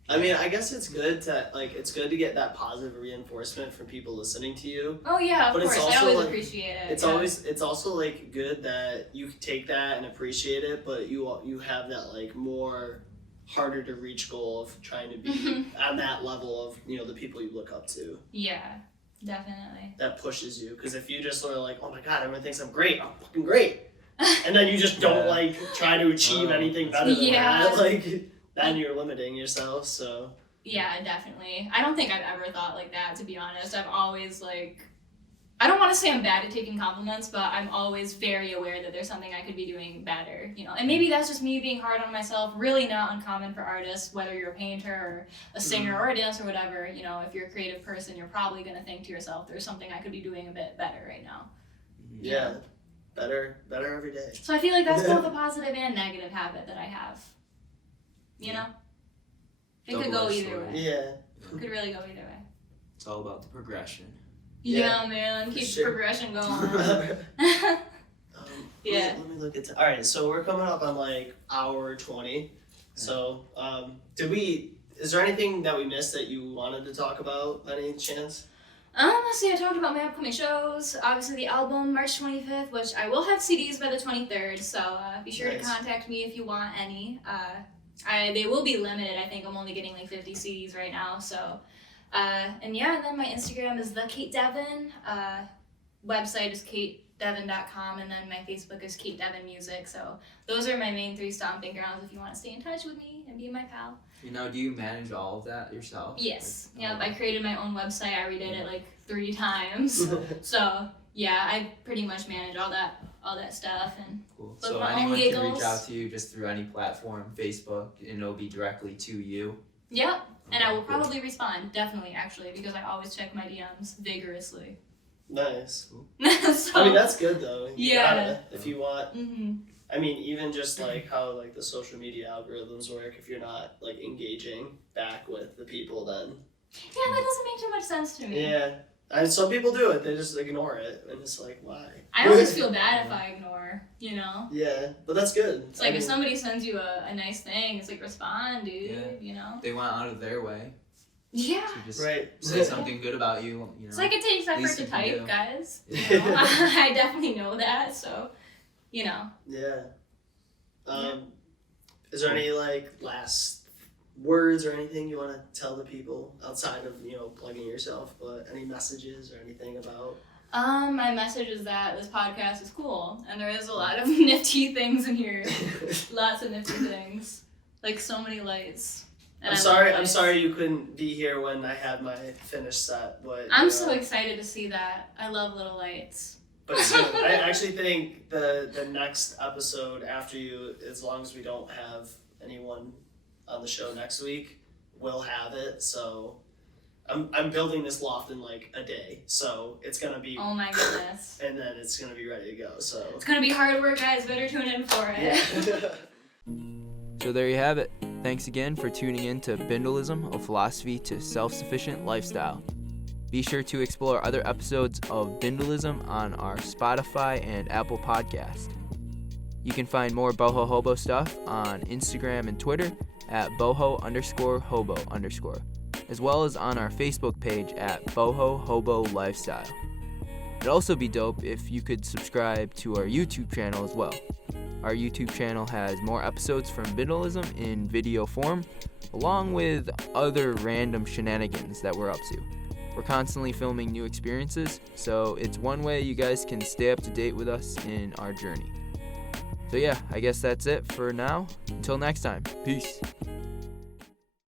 I mean, I guess it's good to get that positive reinforcement from people listening to you. Oh yeah, of But it's course. I also, always like, appreciate it. It's yeah. it's also like good that you take that and appreciate it, but you have that like more harder to reach goal of trying to be on that level of, you know, the people you look up to. Yeah, definitely. That pushes you, because if you just sort of like, oh my god, everyone thinks I'm great, I'm fucking great, and then you just don't Yeah. like try to achieve anything better than Yeah. that, like then you're limiting yourself. So Yeah, definitely. I don't think I've ever thought like that, to be honest. I've always like, I don't want to say I'm bad at taking compliments, but I'm always very aware that there's something I could be doing better, you know. And maybe that's just me being hard on myself. Really not uncommon for artists, whether you're a painter or a singer or a dancer or whatever. You know, if you're a creative person, you're probably gonna think to yourself, there's something I could be doing a bit better right now. yeah, better every day. So I feel like that's both a positive and negative habit that I have. You know, it could go Double-edged either sword. way. Yeah. It could really go either way. It's all about the progression. Yeah, man, for keep sure. the progression going. Yeah. Let me look at. All right, so we're coming up on like hour 20. So, is there anything that we missed that you wanted to talk about by any chance? Let's see, I talked about my upcoming shows. Obviously, the album, March 25th, which I will have CDs by the 23rd, so be sure to Nice. contact me if you want any. They will be limited. I think I'm only getting like 50 CDs right now, so. And then my Instagram is the Cait Devin. Website is caitdevin.com, and then my Facebook is Cait Devin Music. So those are my main 3 stomping grounds if you want to stay in touch with me and be my pal. You know, do you manage all of that yourself? Yes. Like, Yep. I created my own website. I redid it like 3 times. So yeah, I pretty much manage all that stuff. And Cool. But So my own anyone can giggles. reach out to you just through any platform, Facebook, and it'll be directly to you. yep. And I will Cool. probably respond, definitely, actually, because I always check my DMs vigorously. Nice. So, I mean, that's good though. You Yeah. gotta, if you want. hmm I mean, even just like how like the social media algorithms work, if you're not like engaging back with the people, then Yeah, that doesn't make too much sense to me. yeah. And some people do it. They just ignore it, and it's like, why? I always feel bad if I ignore, you know? Yeah, but that's good. It's like if somebody sends you a nice thing, it's like, respond, dude, Yeah. you know? They went out of their way Yeah. to just Right. say something good about you. You know. It's like it takes effort least to you can type, do. guys. Yeah. You know? I definitely know that, so, you know. Yeah. Is there any like last words or anything you want to tell the people outside of plugging yourself, but any messages or anything about? My message is that this podcast is cool, and there is a lot of nifty things in here. Lots of nifty things, like so many lights. And I'm sorry you couldn't be here when I had my finished set, but I'm so excited to see that. I love little lights. But soon. I actually think the next episode after you, as long as we don't have anyone on the show next week, we'll have it. So I'm building this loft in like a day, so it's gonna be. Oh my goodness. And then it's gonna be ready to go. So it's gonna be hard work, guys. Better tune in for it. Yeah. So there you have it. Thanks again for tuning in to Bindlism, a philosophy to self-sufficient lifestyle. Be sure to explore other episodes of Bindlism on our Spotify and Apple podcast. You can find more Boho Hobo stuff on Instagram and Twitter at Boho_Hobo_, as well as on our Facebook page at Boho Hobo Lifestyle. It'd also be dope if you could subscribe to our YouTube channel as well. Our YouTube channel has more episodes from Bindlism in video form, along with other random shenanigans that we're up to. We're constantly filming new experiences, so it's one way you guys can stay up to date with us in our journey. So yeah, I guess that's it for now. Until next time, peace.